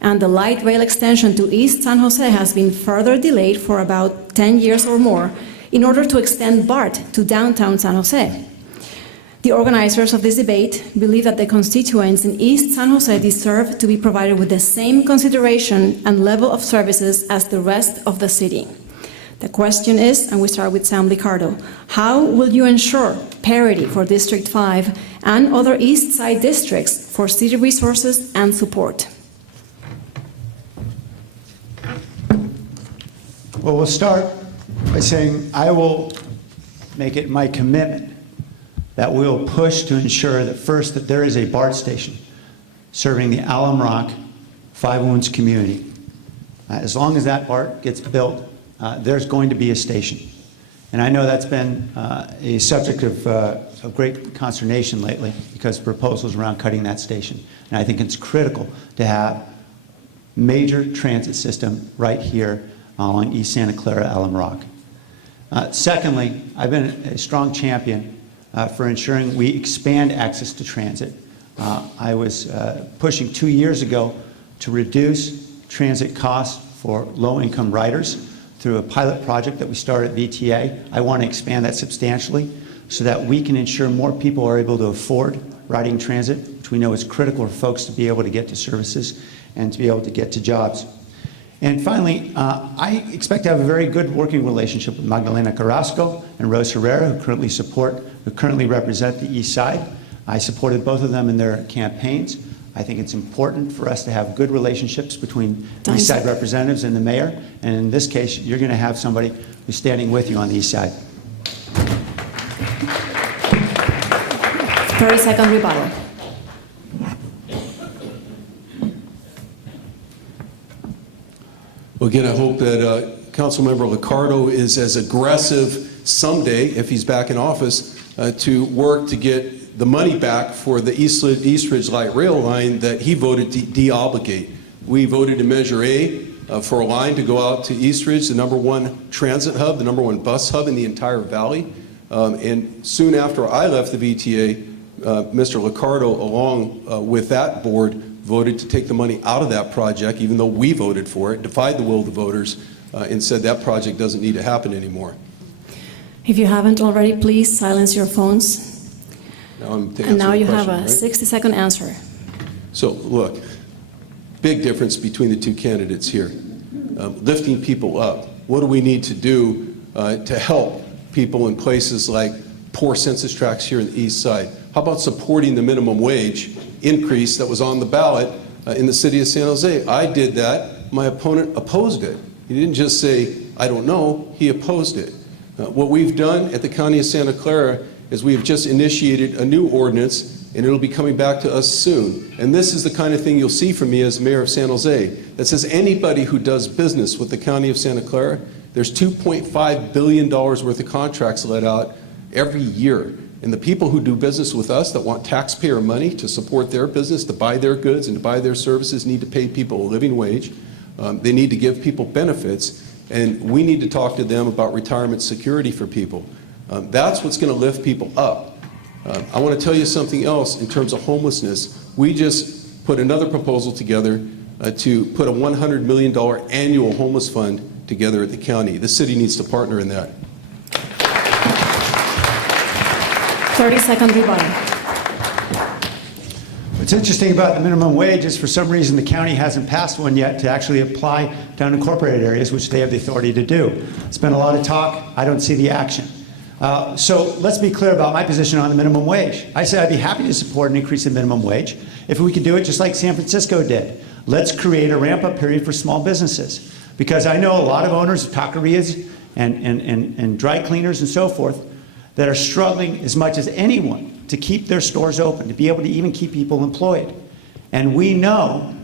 And the light rail extension to East San Jose has been further delayed for about 10 years or more in order to extend BART to downtown San Jose. The organizers of this debate believe that the constituents in East San Jose deserve to be provided with the same consideration and level of services as the rest of the city. The question is, and we start with Sam Liccardo, how will you ensure parity for District 5 and other East Side districts for city resources and support? Well, we'll start by saying I will make it my commitment that we will push to ensure that first that there is a BART station serving the Alum Rock Five Wounds community. As long as that BART gets built, there's going to be a station. And I know that's been a subject of great consternation lately because of proposals around cutting that station. And I think it's critical to have major transit system right here along East Santa Clara, Alum Rock. Secondly, I've been a strong champion for ensuring we expand access to transit. I was pushing 2 years ago to reduce transit costs for low-income riders through a pilot project that we started at VTA. I want to expand that substantially so that we can ensure more people are able to afford riding transit, which we know is critical for folks to be able to get to services and to be able to get to jobs. And finally, I expect to have a very good working relationship with Magdalena Carrasco and Rose Herrera, who currently represent the East Side. I supported both of them in their campaigns. I think it's important for us to have good relationships between the East Side representatives and the mayor. And in this case, you're going to have somebody who's standing with you on the East Side. 30-second rebuttal. Well, again, I hope that Councilmember Liccardo is as aggressive someday, if he's back in office, to work to get the money back for the East Ridge Light Rail line that he voted to de-obligate. We voted in Measure A for a line to go out to East Ridge, the #1 transit hub, the #1 bus hub in the entire valley. And soon after I left the VTA, Mr. Liccardo, along with that board, voted to take the money out of that project, even though we voted for it, defied the will of the voters, and said that project doesn't need to happen anymore. If you haven't already, please silence your phones. Now I'm to And now answer the you have question, a right? 60-second answer. So, look, big difference between the two candidates here. Lifting people up. What do we need to do to help people in places like poor census tracts here in the East Side? How about supporting the minimum wage increase that was on the ballot in the city of San Jose? I did that. My opponent opposed it. He didn't just say, I don't know, he opposed it. What we've done at the County of Santa Clara is we have just initiated a new ordinance, and it'll be coming back to us soon. And this is the kind of thing you'll see from me as mayor of San Jose that says anybody who does business with the County of Santa Clara, there's $2.5 billion worth of contracts let out every year. And the people who do business with us that want taxpayer money to support their business, to buy their goods and to buy their services, need to pay people a living wage. They need to give people benefits, and we need to talk to them about retirement security for people. That's what's going to lift people up. I want to tell you something else in terms of homelessness. We just put another proposal together to put a $100 million annual homeless fund together at the county. The city needs to partner in that. 30-second rebuttal. What's interesting about the minimum wage is for some reason the county hasn't passed one yet to actually apply to unincorporated areas, which they have the authority to do. It's been a lot of talk. I don't see the action. So let's be clear about my position on the minimum wage. I said I'd be happy to support an increase in minimum wage if we could do it just like San Francisco did. Let's create a ramp-up period for small businesses. Because I know a lot of owners of taquerias and dry cleaners and so forth that are struggling as much as anyone to keep their stores open, to be able to even keep people employed. And we know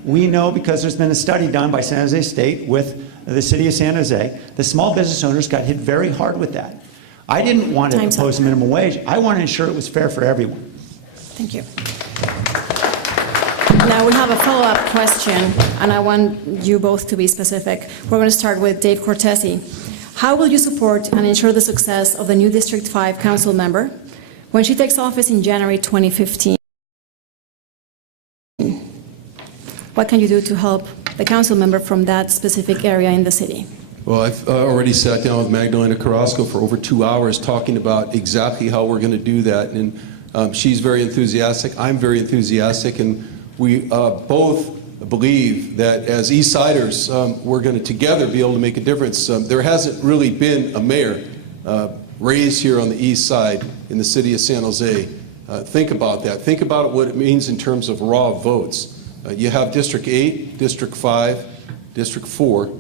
because there's been a study done by San Jose State with the city of San Jose, the small business owners got hit very hard with that. I didn't want to impose a minimum wage. I want to ensure it was fair for everyone. Thank you. Now we have a follow-up question, and I want you both to be specific. We're going to start with Dave Cortese. How will you support and ensure the success of the new District 5 council member when she takes office in January 2015? What can you do to help the council member from that specific area in the city? Well, I've already sat down with Magdalena Carrasco for over 2 hours talking about exactly how we're going to do that. And she's very enthusiastic. I'm very enthusiastic. And we both believe that as East Siders, we're going to together be able to make a difference. There hasn't really been a mayor raised here on the East Side in the city of San Jose. Think about that. Think about what it means in terms of raw votes. You have District 8, District 5, District 4,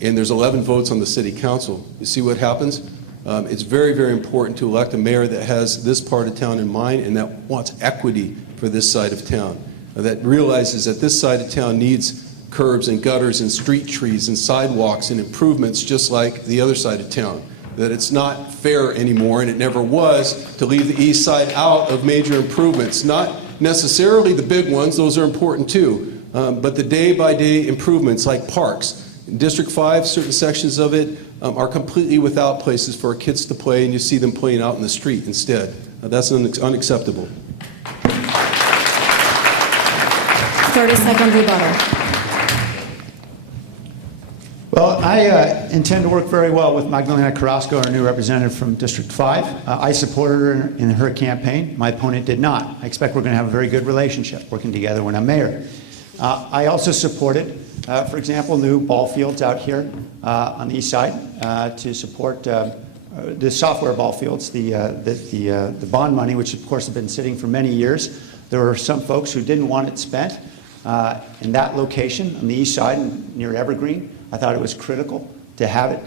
and there's 11 votes on the city council. You see what happens? It's very, very important to elect a mayor that has this part of town in mind and that wants equity for this side of town, that realizes that this side of town needs curbs and gutters and street trees and sidewalks and improvements just like the other side of town, that it's not fair anymore, and it never was, to leave the east side out of major improvements. Not necessarily the big ones, those are important too, but the day-by-day improvements like parks. In District 5, certain sections of it are completely without places for our kids to play, and you see them playing out in the street instead. That's unacceptable. 30-second rebuttal. Well, I intend to work very well with Magdalena Carrasco, our new representative from District 5. I supported her in her campaign. My opponent did not. I expect we're going to have a very good relationship working together when I'm mayor. I also supported, for example, new ball fields out here on the east side to support the software ball fields, the bond money, which of course have been sitting for many years. There were some folks who didn't want it spent in that location on the east side near Evergreen. I thought it was critical to have it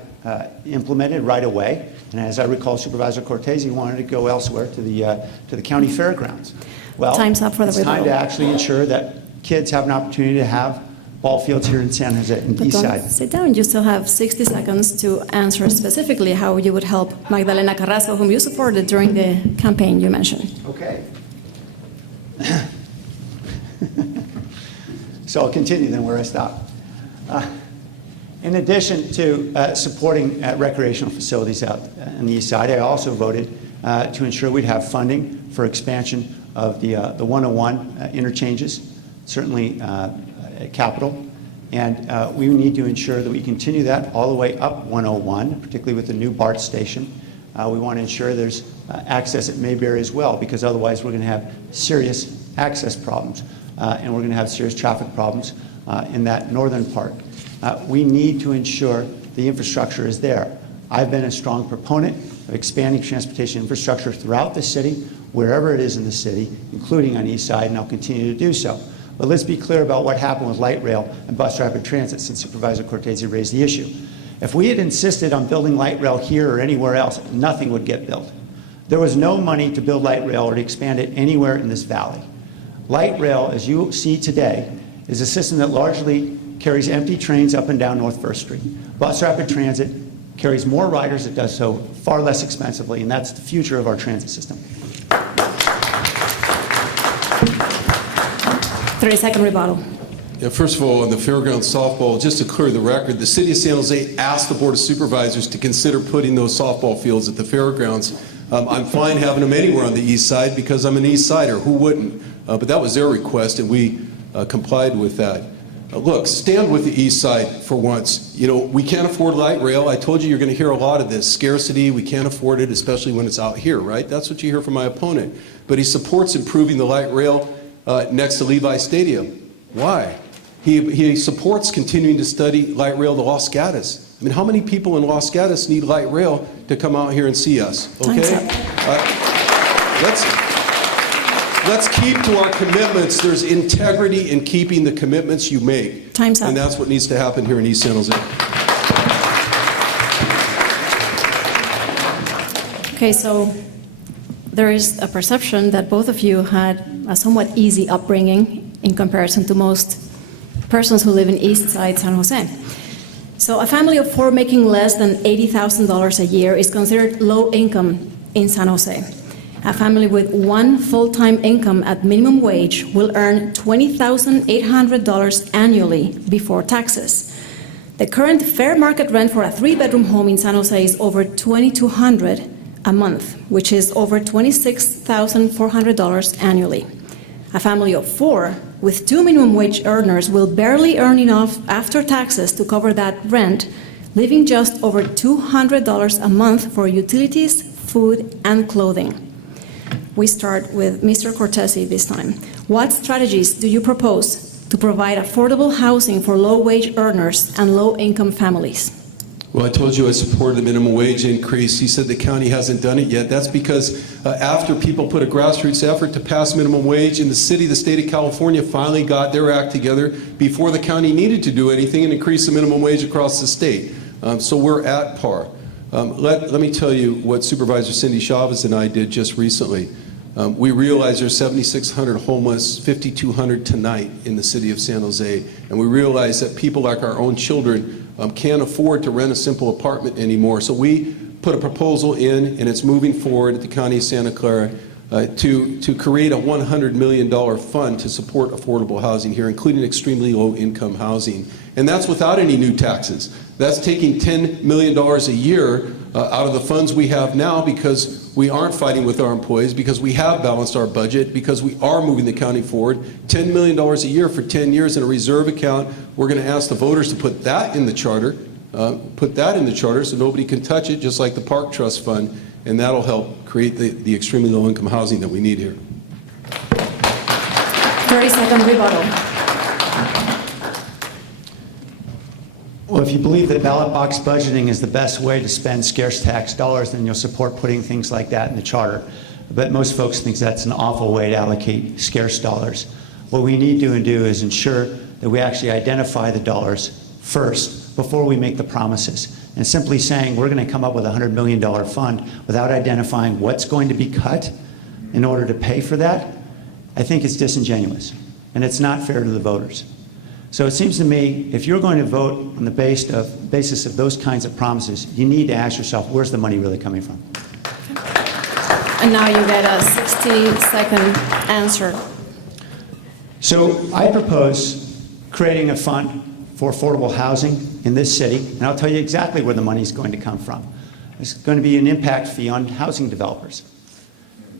implemented right away. And as I recall, Supervisor Cortese wanted to go elsewhere to the county fairgrounds. Well, Time's up for the it's time rebuttal. to actually ensure that kids have an opportunity to have ball fields here in San Jose, in the But east don't side. sit down. You still have 60 seconds to answer specifically how you would help Magdalena Carrasco, whom you supported during the campaign you mentioned. Okay. So I'll continue then where I stopped. In addition to supporting recreational facilities out on the east side, I also voted to ensure we'd have funding for expansion of the 101 interchanges, certainly at Capitol. And we need to ensure that we continue that all the way up 101, particularly with the new BART station. We want to ensure there's access at Mayberry as well, because otherwise we're going to have serious access problems. And we're going to have serious traffic problems in that northern part. We need to ensure the infrastructure is there. I've been a strong proponent of expanding transportation infrastructure throughout the city, wherever it is in the city, including on the east side, and I'll continue to do so. But let's be clear about what happened with light rail and bus rapid transit, since Supervisor Cortese raised the issue. If we had insisted on building light rail here or anywhere else, nothing would get built. There was no money to build light rail or to expand it anywhere in this valley. Light rail, as you see today, is a system that largely carries empty trains up and down North First Street. Bus rapid transit carries more riders, it does so far less expensively, and that's the future of our transit system. 30-second rebuttal. Yeah, first of all, on the fairground softball, just to clear the record, the city of San Jose asked the Board of Supervisors to consider putting those softball fields at the fairgrounds. I'm fine having them anywhere on the east side because I'm an east sider. Who wouldn't? But that was their request, and we complied with that. Look, stand with the east side for once. You know, we can't afford light rail. I told you you're going to hear a lot of this. Scarcity, we can't afford it, especially when it's out here, right? That's what you hear from my opponent. But he supports improving the light rail next to Levi Stadium. Why? He supports continuing to study light rail to Los Gatos. I mean, how many people in Los Gatos need light rail to come out here and see us? Okay? Let's keep to our commitments. There's integrity in keeping the commitments you make. Time's up. And that's what needs to happen here in East San Jose. Okay, so there is a perception that both of you had a somewhat easy upbringing in comparison to most persons who live in East Side San Jose. So a family of 4 making less than $80,000 a year is considered low income in San Jose. A family with 1 full-time income at minimum wage will earn $20,800 annually before taxes. The current fair market rent for a 3-bedroom home in San Jose is over $2,200 a month, which is over $26,400 annually. A family of 4 with 2 minimum wage earners will barely earn enough after taxes to cover that rent, leaving just over $200 a month for utilities, food, and clothing. We start with Mr. Cortese this time. What strategies do you propose to provide affordable housing for low-wage earners and low-income families? Well, I told you I supported the minimum wage increase. He said the county hasn't done it yet. That's because after people put a grassroots effort to pass minimum wage in the city, the state of California finally got their act together before the county needed to do anything and increase the minimum wage across the state. So we're at par. Let me tell you what Supervisor Cindy Chavez and I did just recently. We realize there's 7,600 homeless, 5,200 tonight in the city of San Jose, and we realize that people like our own children can't afford to rent a simple apartment anymore. So we put a proposal in, and it's moving forward at the County of Santa Clara to create a $100 million fund to support affordable housing here, including extremely low-income housing. And that's without any new taxes. That's taking $10 million a year out of the funds we have now because we aren't fighting with our employees, because we have balanced our budget, because we are moving the county forward. $10 million a year for 10 years in a reserve account. We're going to ask the voters to put that in the charter, so nobody can touch it, just like the Park Trust Fund, and that'll help create the extremely low-income housing that we need here. 30-second rebuttal. Well, if you believe that ballot box budgeting is the best way to spend scarce tax dollars, then you'll support putting things like that in the charter. But most folks think that's an awful way to allocate scarce dollars. What we need to do is ensure that we actually identify the dollars first before we make the promises. And simply saying we're going to come up with a $100 million fund without identifying what's going to be cut in order to pay for that, I think it's disingenuous. And it's not fair to the voters. So it seems to me, if you're going to vote on the basis of those kinds of promises, you need to ask yourself, where's the money really coming from? And now you get a 60-second answer. So I propose creating a fund for affordable housing in this city, and I'll tell you exactly where the money is going to come from. It's going to be an impact fee on housing developers.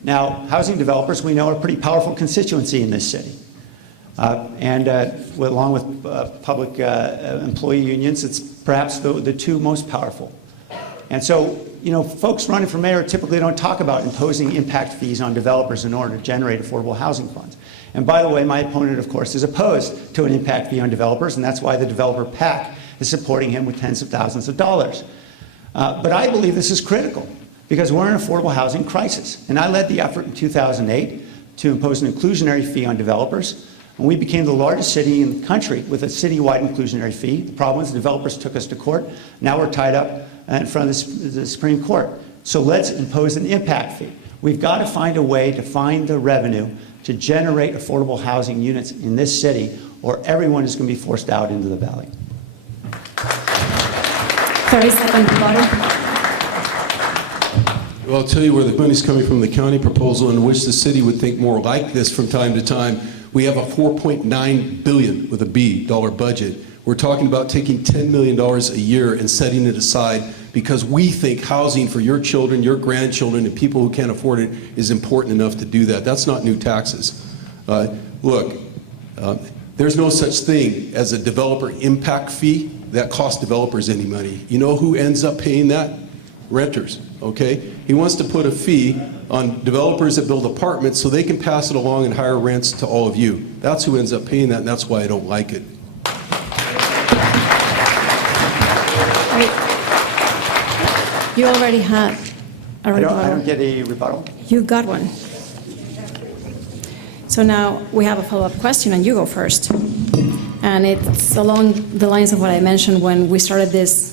Now, housing developers, we know, are a pretty powerful constituency in this city. Along with public employee unions, it's perhaps the 2 most powerful. And so, folks running for mayor typically don't talk about imposing impact fees on developers in order to generate affordable housing funds. And by the way, my opponent, of course, is opposed to an impact fee on developers, and that's why the developer PAC is supporting him with tens of thousands of dollars. But I believe this is critical because we're in an affordable housing crisis. And I led the effort in 2008 to impose an inclusionary fee on developers. And we became the largest city in the country with a citywide inclusionary fee. The problem is the developers took us to court. Now we're tied up in front of the Supreme Court. So let's impose an impact fee. We've got to find a way to find the revenue to generate affordable housing units in this city, or everyone is going to be forced out into the valley. 30-second rebuttal. Well, I'll tell you where the money's coming from, the county proposal, in which the city would think more like this from time to time. We have a $4.9 billion, with a B, dollar budget. We're talking about taking $10 million a year and setting it aside because we think housing for your children, your grandchildren, and people who can't afford it is important enough to do that. That's not new taxes. Look, there's no such thing as a developer impact fee that costs developers any money. You know who ends up paying that? Renters, okay? He wants to put a fee on developers that build apartments so they can pass it along and higher rents to all of you. That's who ends up paying that, and that's why I don't like it. You already had a I rebuttal. don't get a rebuttal. You got one. So now we have a follow-up question, and you go first. And it's along the lines of what I mentioned when we started this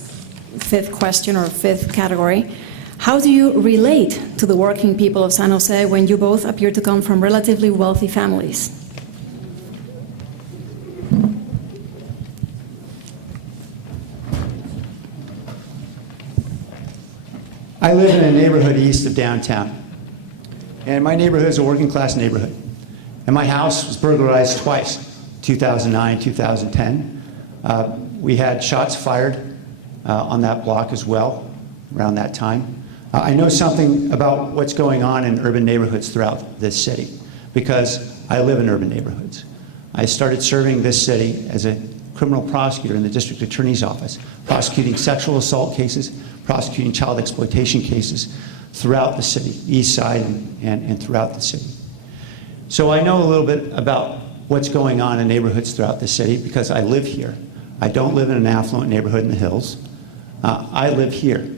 fifth question or fifth category. How do you relate to the working people of San Jose when you both appear to come from relatively wealthy families? I live in a neighborhood east of downtown, and my neighborhood is a working class neighborhood. And my house was burglarized twice, 2009, 2010. We had shots fired on that block as well around that time. I know something about what's going on in urban neighborhoods throughout this city because I live in urban neighborhoods. I started serving this city as a criminal prosecutor in the district attorney's office, prosecuting sexual assault cases, prosecuting child exploitation cases throughout the city, east side and throughout the city. So I know a little bit about what's going on in neighborhoods throughout the city because I live here. I don't live in an affluent neighborhood in the hills. I live here.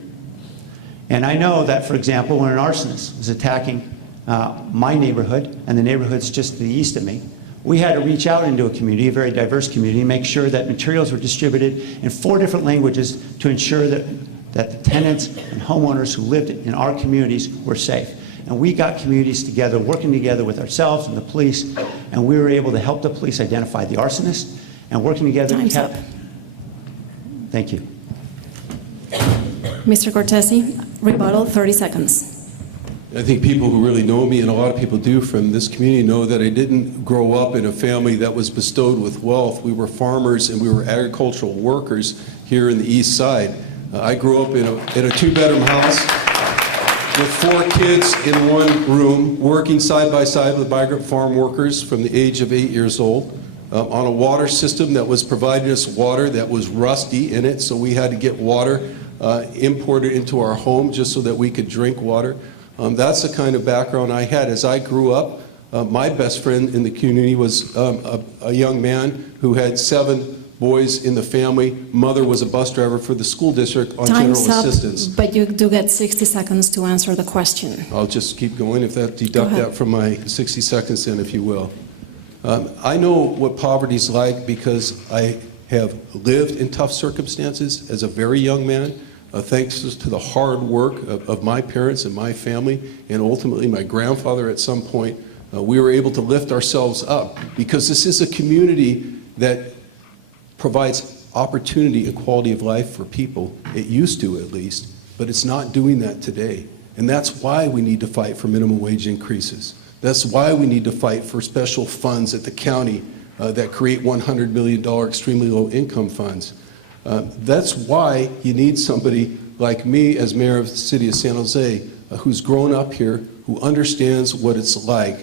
And I know that, for example, when an arsonist was attacking my neighborhood and the neighborhoods just to the east of me, we had to reach out into a community, a very diverse community, and make sure that materials were distributed in 4 different languages to ensure that the tenants and homeowners who lived in our communities were safe. And we got communities together, working together with ourselves and the police, and we were able to help the police identify the arsonist, and working together. Time's up. Thank you. Mr. Cortese, rebuttal, 30 seconds. I think people who really know me, and a lot of people do from this community, know that I didn't grow up in a family that was bestowed with wealth. We were farmers and we were agricultural workers here in the east side. I grew up in a 2-bedroom house with 4 kids in 1 room, working side by side with migrant farm workers from the age of 8 years old, on a water system that was providing us water that was rusty in it, so we had to get water imported into our home just so that we could drink water. That's the kind of background I had. As I grew up, my best friend in the community was a young man who had 7 boys in the family. Mother was a bus driver for the school district on Time's general up, assistance. but you do get 60 seconds to answer the question. I'll just keep going if that deduct ahead. that from my 60 seconds then, if you will. I know what poverty's like because I have lived in tough circumstances as a very young man, thanks to the hard work of my parents and my family, and ultimately my grandfather at some point. We were able to lift ourselves up because this is a community that provides opportunity and quality of life for people. It used to, at least, but it's not doing that today. And that's why we need to fight for minimum wage increases. That's why we need to fight for special funds at the county that create $100 million extremely low income funds. That's why you need somebody like me as mayor of the city of San Jose, who's grown up here, who understands what it's like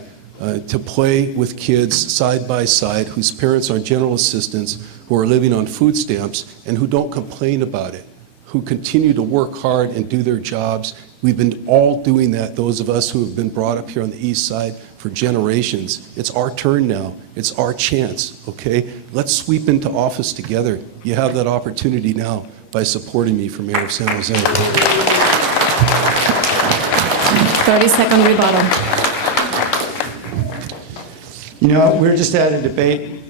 to play with kids side by side, whose parents are general assistants, who are living on food stamps, and who don't complain about it, who continue to work hard and do their jobs. We've been all doing that, those of us who have been brought up here on the east side for generations. It's our turn now. It's our chance, okay? Let's sweep into office together. You have that opportunity now by supporting me for mayor of San Jose. 30-second rebuttal. You know, we were just at a debate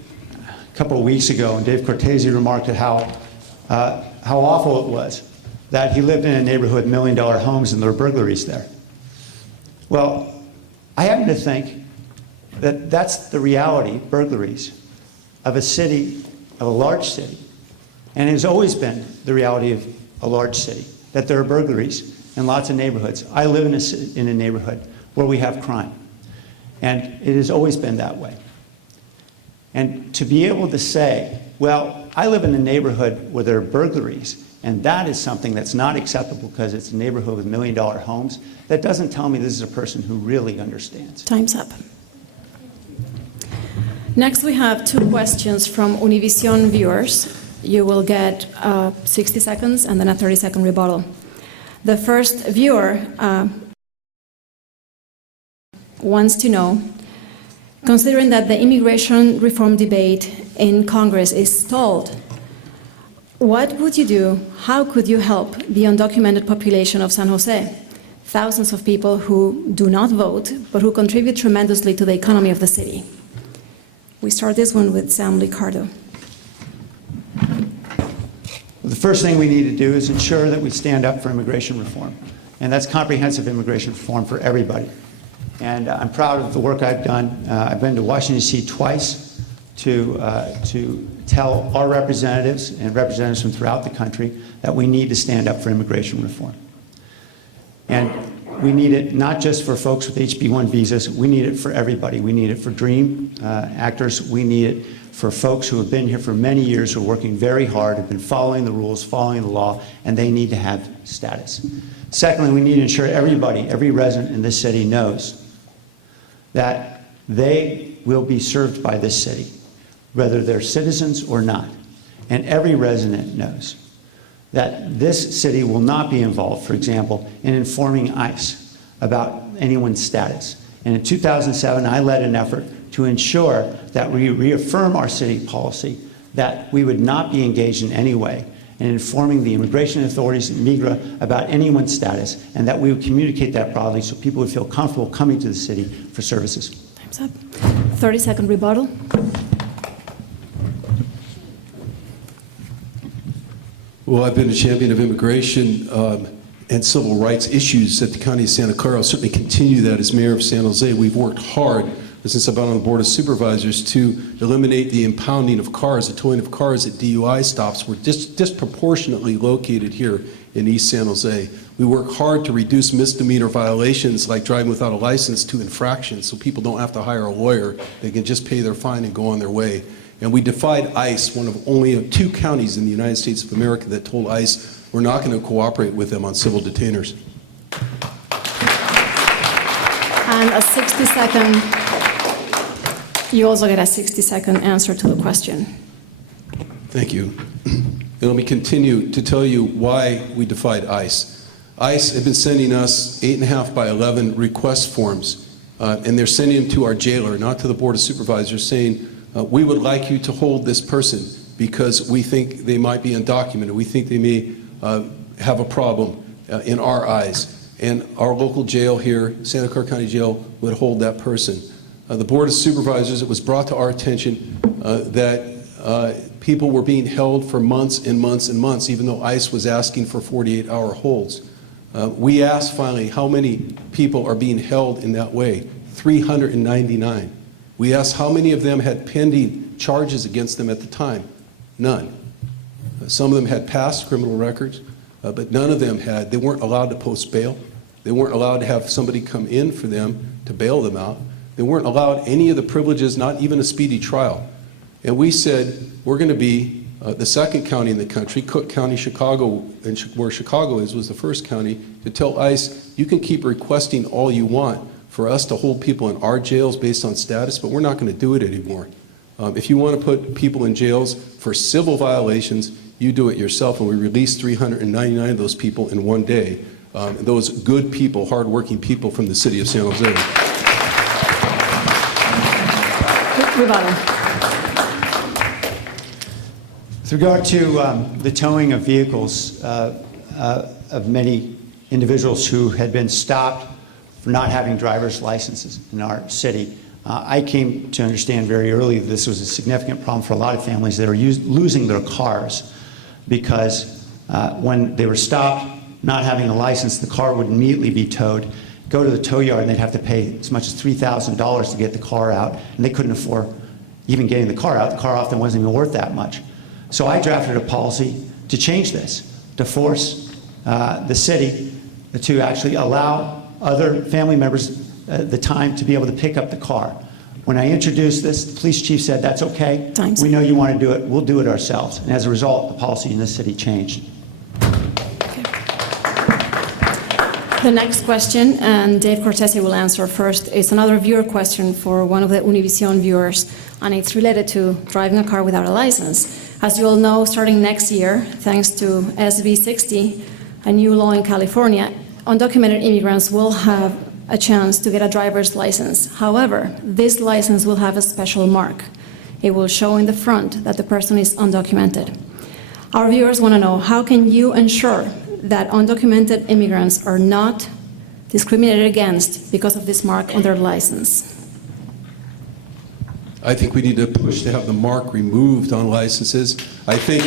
a couple of weeks ago, and Dave Cortese remarked at how awful it was that he lived in a neighborhood with $1 million homes and there were burglaries there. Well, I happen to think that that's the reality, burglaries, of a city, of a large city, and it has always been the reality of a large city, that there are burglaries in lots of neighborhoods. I live in a neighborhood where we have crime, and it has always been that way. And to be able to say, well, I live in a neighborhood where there are burglaries, and that is something that's not acceptable because it's a neighborhood with $1 million homes, that doesn't tell me this is a person who really understands. Time's up. Next, we have 2 questions from Univision viewers. You will get 60 seconds and then a 30-second rebuttal. The first viewer wants to know, considering that the immigration reform debate in Congress is stalled, what would you do, how could you help the undocumented population of San Jose? Thousands of people who do not vote, but who contribute tremendously to the economy of the city. We start this one with Sam Licardo. The first thing we need to do is ensure that we stand up for immigration reform, and that's comprehensive immigration reform for everybody. And I'm proud of the work I've done. I've been to Washington, D.C. twice to tell our representatives and representatives from throughout the country that we need to stand up for immigration reform. And we need it not just for folks with HB1 visas, we need it for everybody. We need it for dream actors. We need it for folks who have been here for many years, who are working very hard, have been following the rules, following the law, and they need to have status. Secondly, we need to ensure everybody, every resident in this city knows that they will be served by this city, whether they're citizens or not. And every resident knows that this city will not be involved, for example, in informing ICE about anyone's status. And in 2007, I led an effort to ensure that we reaffirm our city policy that we would not be engaged in any way in informing the immigration authorities, MIGRA, about anyone's status, and that we would communicate that broadly so people would feel comfortable coming to the city for services. Time's up. 30-second rebuttal. Well, I've been a champion of immigration and civil rights issues at the County of Santa Clara. I'll certainly continue that as mayor of San Jose. We've worked hard since I've been on the Board of Supervisors to eliminate the impounding of cars, the towing of cars at DUI stops. We're disproportionately located here in East San Jose. We work hard to reduce misdemeanor violations like driving without a license to infractions so people don't have to hire a lawyer. They can just pay their fine and go on their way. And we defied ICE, one of only 2 counties in the United States of America that told ICE we're not going to cooperate with them on civil detainers. And a 60-second, you also get a 60-second answer to the question. Thank you. And let me continue to tell you why we defied ICE. ICE have been sending us 8.5 by 11 request forms, and they're sending them to our jailer, not to the Board of Supervisors, saying, we would like you to hold this person because we think they might be undocumented. We think they may have a problem in our eyes. And our local jail here, Santa Clara County Jail, would hold that person. The Board of Supervisors, it was brought to our attention that people were being held for months and months and months, even though ICE was asking for 48-hour holds. We asked finally how many people are being held in that way. 399. We asked how many of them had pending charges against them at the time. None. Some of them had past criminal records, but none of them had. They weren't allowed to post bail. They weren't allowed to have somebody come in for them to bail them out. They weren't allowed any of the privileges, not even a speedy trial. And we said, we're going to be the second county in the country, Cook County, Chicago, and where Chicago is, was the first county, to tell ICE, you can keep requesting all you want for us to hold people in our jails based on status, but we're not going to do it anymore. If you want to put people in jails for civil violations, you do it yourself, and we released 399 of those people in one day. Those good people, hardworking people from the city of San Jose. With regard to the towing of vehicles of many individuals who had been stopped for not having driver's licenses in our city, I came to understand very early that this was a significant problem for a lot of families that are losing their cars because when they were stopped not having a license, the car would immediately be towed, go to the tow yard, and they'd have to pay as much as $3,000 to get the car out, and they couldn't afford even getting the car out. The car often wasn't even worth that much. So I drafted a policy to change this. to force the city to actually allow other family members the time to be able to pick up the car. When I introduced this, the police chief said, that's okay. Time's We up. know you want to do it. We'll do it ourselves. And as a result, the policy in this city changed. The next question, and Dave Cortese will answer first, is another viewer question for one of the Univision viewers, and it's related to driving a car without a license. As you all know, starting next year, thanks to SB 60, a new law in California, undocumented immigrants will have a chance to get a driver's license. However, this license will have a special mark. It will show in the front that the person is undocumented. Our viewers want to know, how can you ensure that undocumented immigrants are not discriminated against because of this mark on their license? I think we need to push to have the mark removed on licenses. I think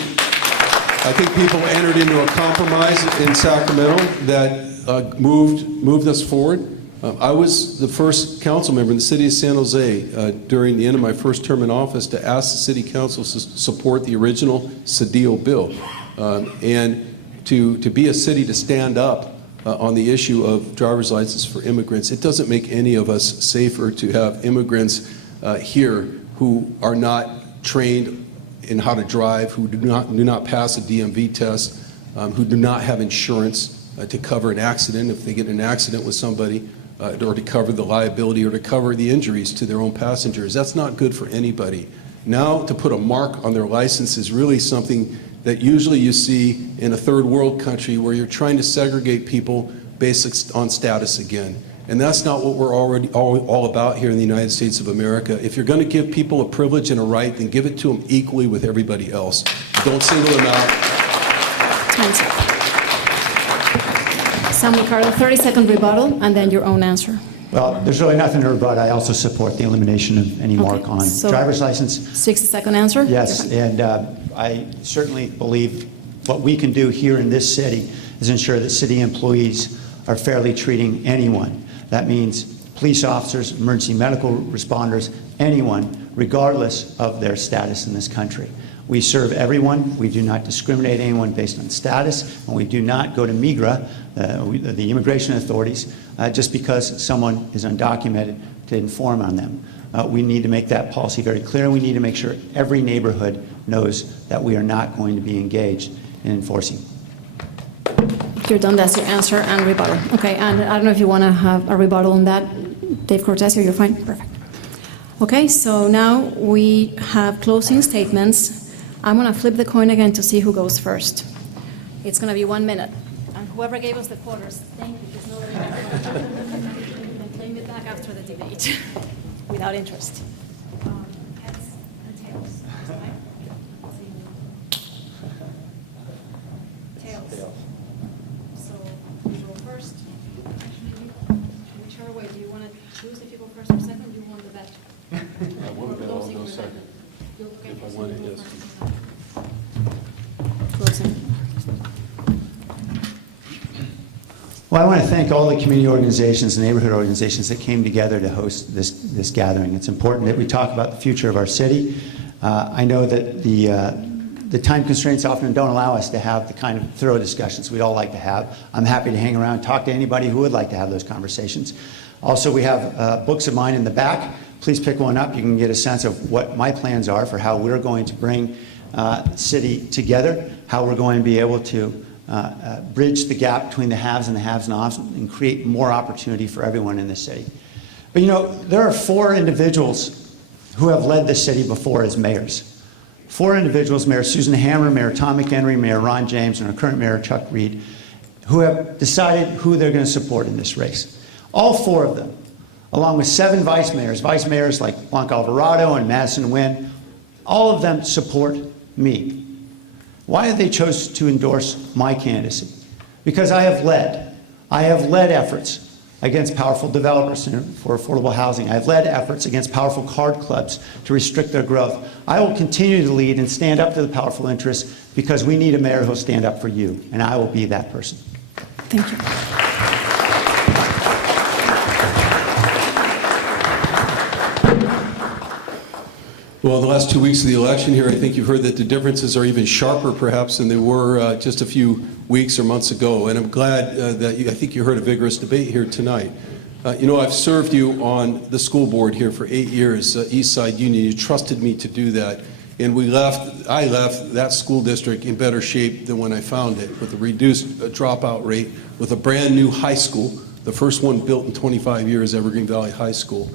people entered into a compromise in Sacramento that moved us forward. I was the first council member in the city of San Jose during the end of my first term in office to ask the city council to support the original Cedillo bill. And to be a city to stand up on the issue of driver's license for immigrants, it doesn't make any of us safer to have immigrants here who are not trained in how to drive, who do not pass a DMV test, who do not have insurance to cover an accident if they get in an accident with somebody, or to cover the liability or to cover the injuries to their own passengers. That's not good for anybody. Now to put a mark on their license is really something that usually you see in a third world country where you're trying to segregate people based on status again. And that's not what we're already all about here in the United States of America. If you're going to give people a privilege and a right, then give it to them equally with everybody else. Don't single them out. Time's up. Samuel Carlo, 30-second rebuttal, and then your own answer. Well, there's really nothing to rebut. I also support the elimination of any mark on so driver's license. 60-second answer? Yes, and I certainly believe what we can do here in this city is ensure that city employees are fairly treating anyone. That means police officers, emergency medical responders, anyone, regardless of their status in this country. We serve everyone. We do not discriminate anyone based on status, and we do not go to MIGRA, the immigration authorities, just because someone is undocumented to inform on them. We need to make that policy very clear, and we need to make sure every neighborhood knows that we are not going to be engaged in enforcing. You're done, that's your answer and rebuttal. Okay, and I don't know if you want to have a rebuttal on that, Dave Cortese, or you're fine? Perfect. Okay, so now we have closing statements. I'm going to flip the coin again to see who goes first. It's going to be 1 minute. And whoever gave us the quarters, thank you. It's not you can claim it back after the debate without interest. Heads and tails. Tails. So you go first. Whichever way. Do you want to choose if you go first or second? Or do you want the bet? I want to bet I'll go second. If I win it, yes. Closing. Well, I want to thank all the community organizations and neighborhood organizations that came together to host this gathering. It's important that we talk about the future of our city. I know that the time constraints often don't allow us to have the kind of thorough discussions we'd all like to have. I'm happy to hang around and talk to anybody who would like to have those conversations. Also, we have books of mine in the back. Please pick one up. You can get a sense of what my plans are for how we're going to bring the city together, how we're going to be able to bridge the gap between the haves and the have-nots and create more opportunity for everyone in the city. But you know, there are 4 individuals who have led the city before as mayors. 4 individuals, Mayor Susan Hammer, Mayor Tom McHenry, Mayor Ron James, and our current Mayor Chuck Reed, who have decided who they're going to support in this race. All 4 of them, along with 7 vice mayors like Blanca Alvarado and Madison Nguyen, all of them support me. Why have they chosen to endorse my candidacy? Because I have led efforts against powerful developers for affordable housing. I have led efforts against powerful card clubs to restrict their growth. I will continue to lead and stand up to the powerful interests because we need a mayor who will stand up for you, and I will be that person. Thank you. Well, in the last 2 weeks of the election here, I think you've heard that the differences are even sharper perhaps than they were just a few weeks or months ago. And I'm glad I think you heard a vigorous debate here tonight. I've served you on the school board here for 8 years, East Side Union. You trusted me to do that. And I left that school district in better shape than when I found it, with a reduced dropout rate, with a brand new high school, the first one built in 25 years, Evergreen Valley High School.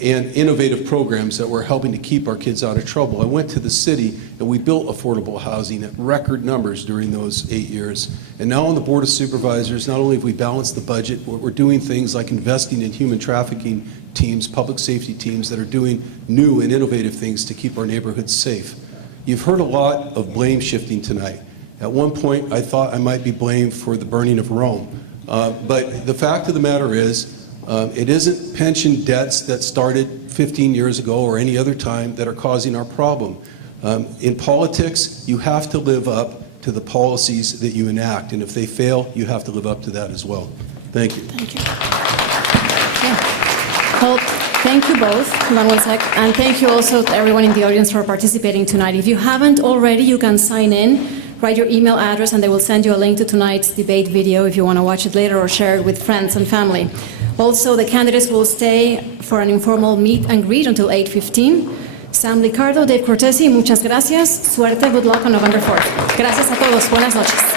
And innovative programs that were helping to keep our kids out of trouble. I went to the city and we built affordable housing at record numbers during those 8 years. And now on the Board of Supervisors, not only have we balanced the budget, but we're doing things like investing in human trafficking teams, public safety teams that are doing new and innovative things to keep our neighborhoods safe. You've heard a lot of blame shifting tonight. At one point, I thought I might be blamed for the burning of Rome. But the fact of the matter is, it isn't pension debts that started 15 years ago or any other time that are causing our problem. In politics, you have to live up to the policies that you enact, and if they fail, you have to live up to that as well. Thank you. Thank you. Okay. Well, thank you both. Hold on one sec. And thank you also to everyone in the audience for participating tonight. If you haven't already, you can sign in, write your email address, and they will send you a link to tonight's debate video if you want to watch it later or share it with friends and family. Also, the candidates will stay for an informal meet and greet until 8:15. Sam Licardo, Dave Cortesi, muchas gracias. Suerte, good luck on November 4th. Gracias a todos. Buenas noches.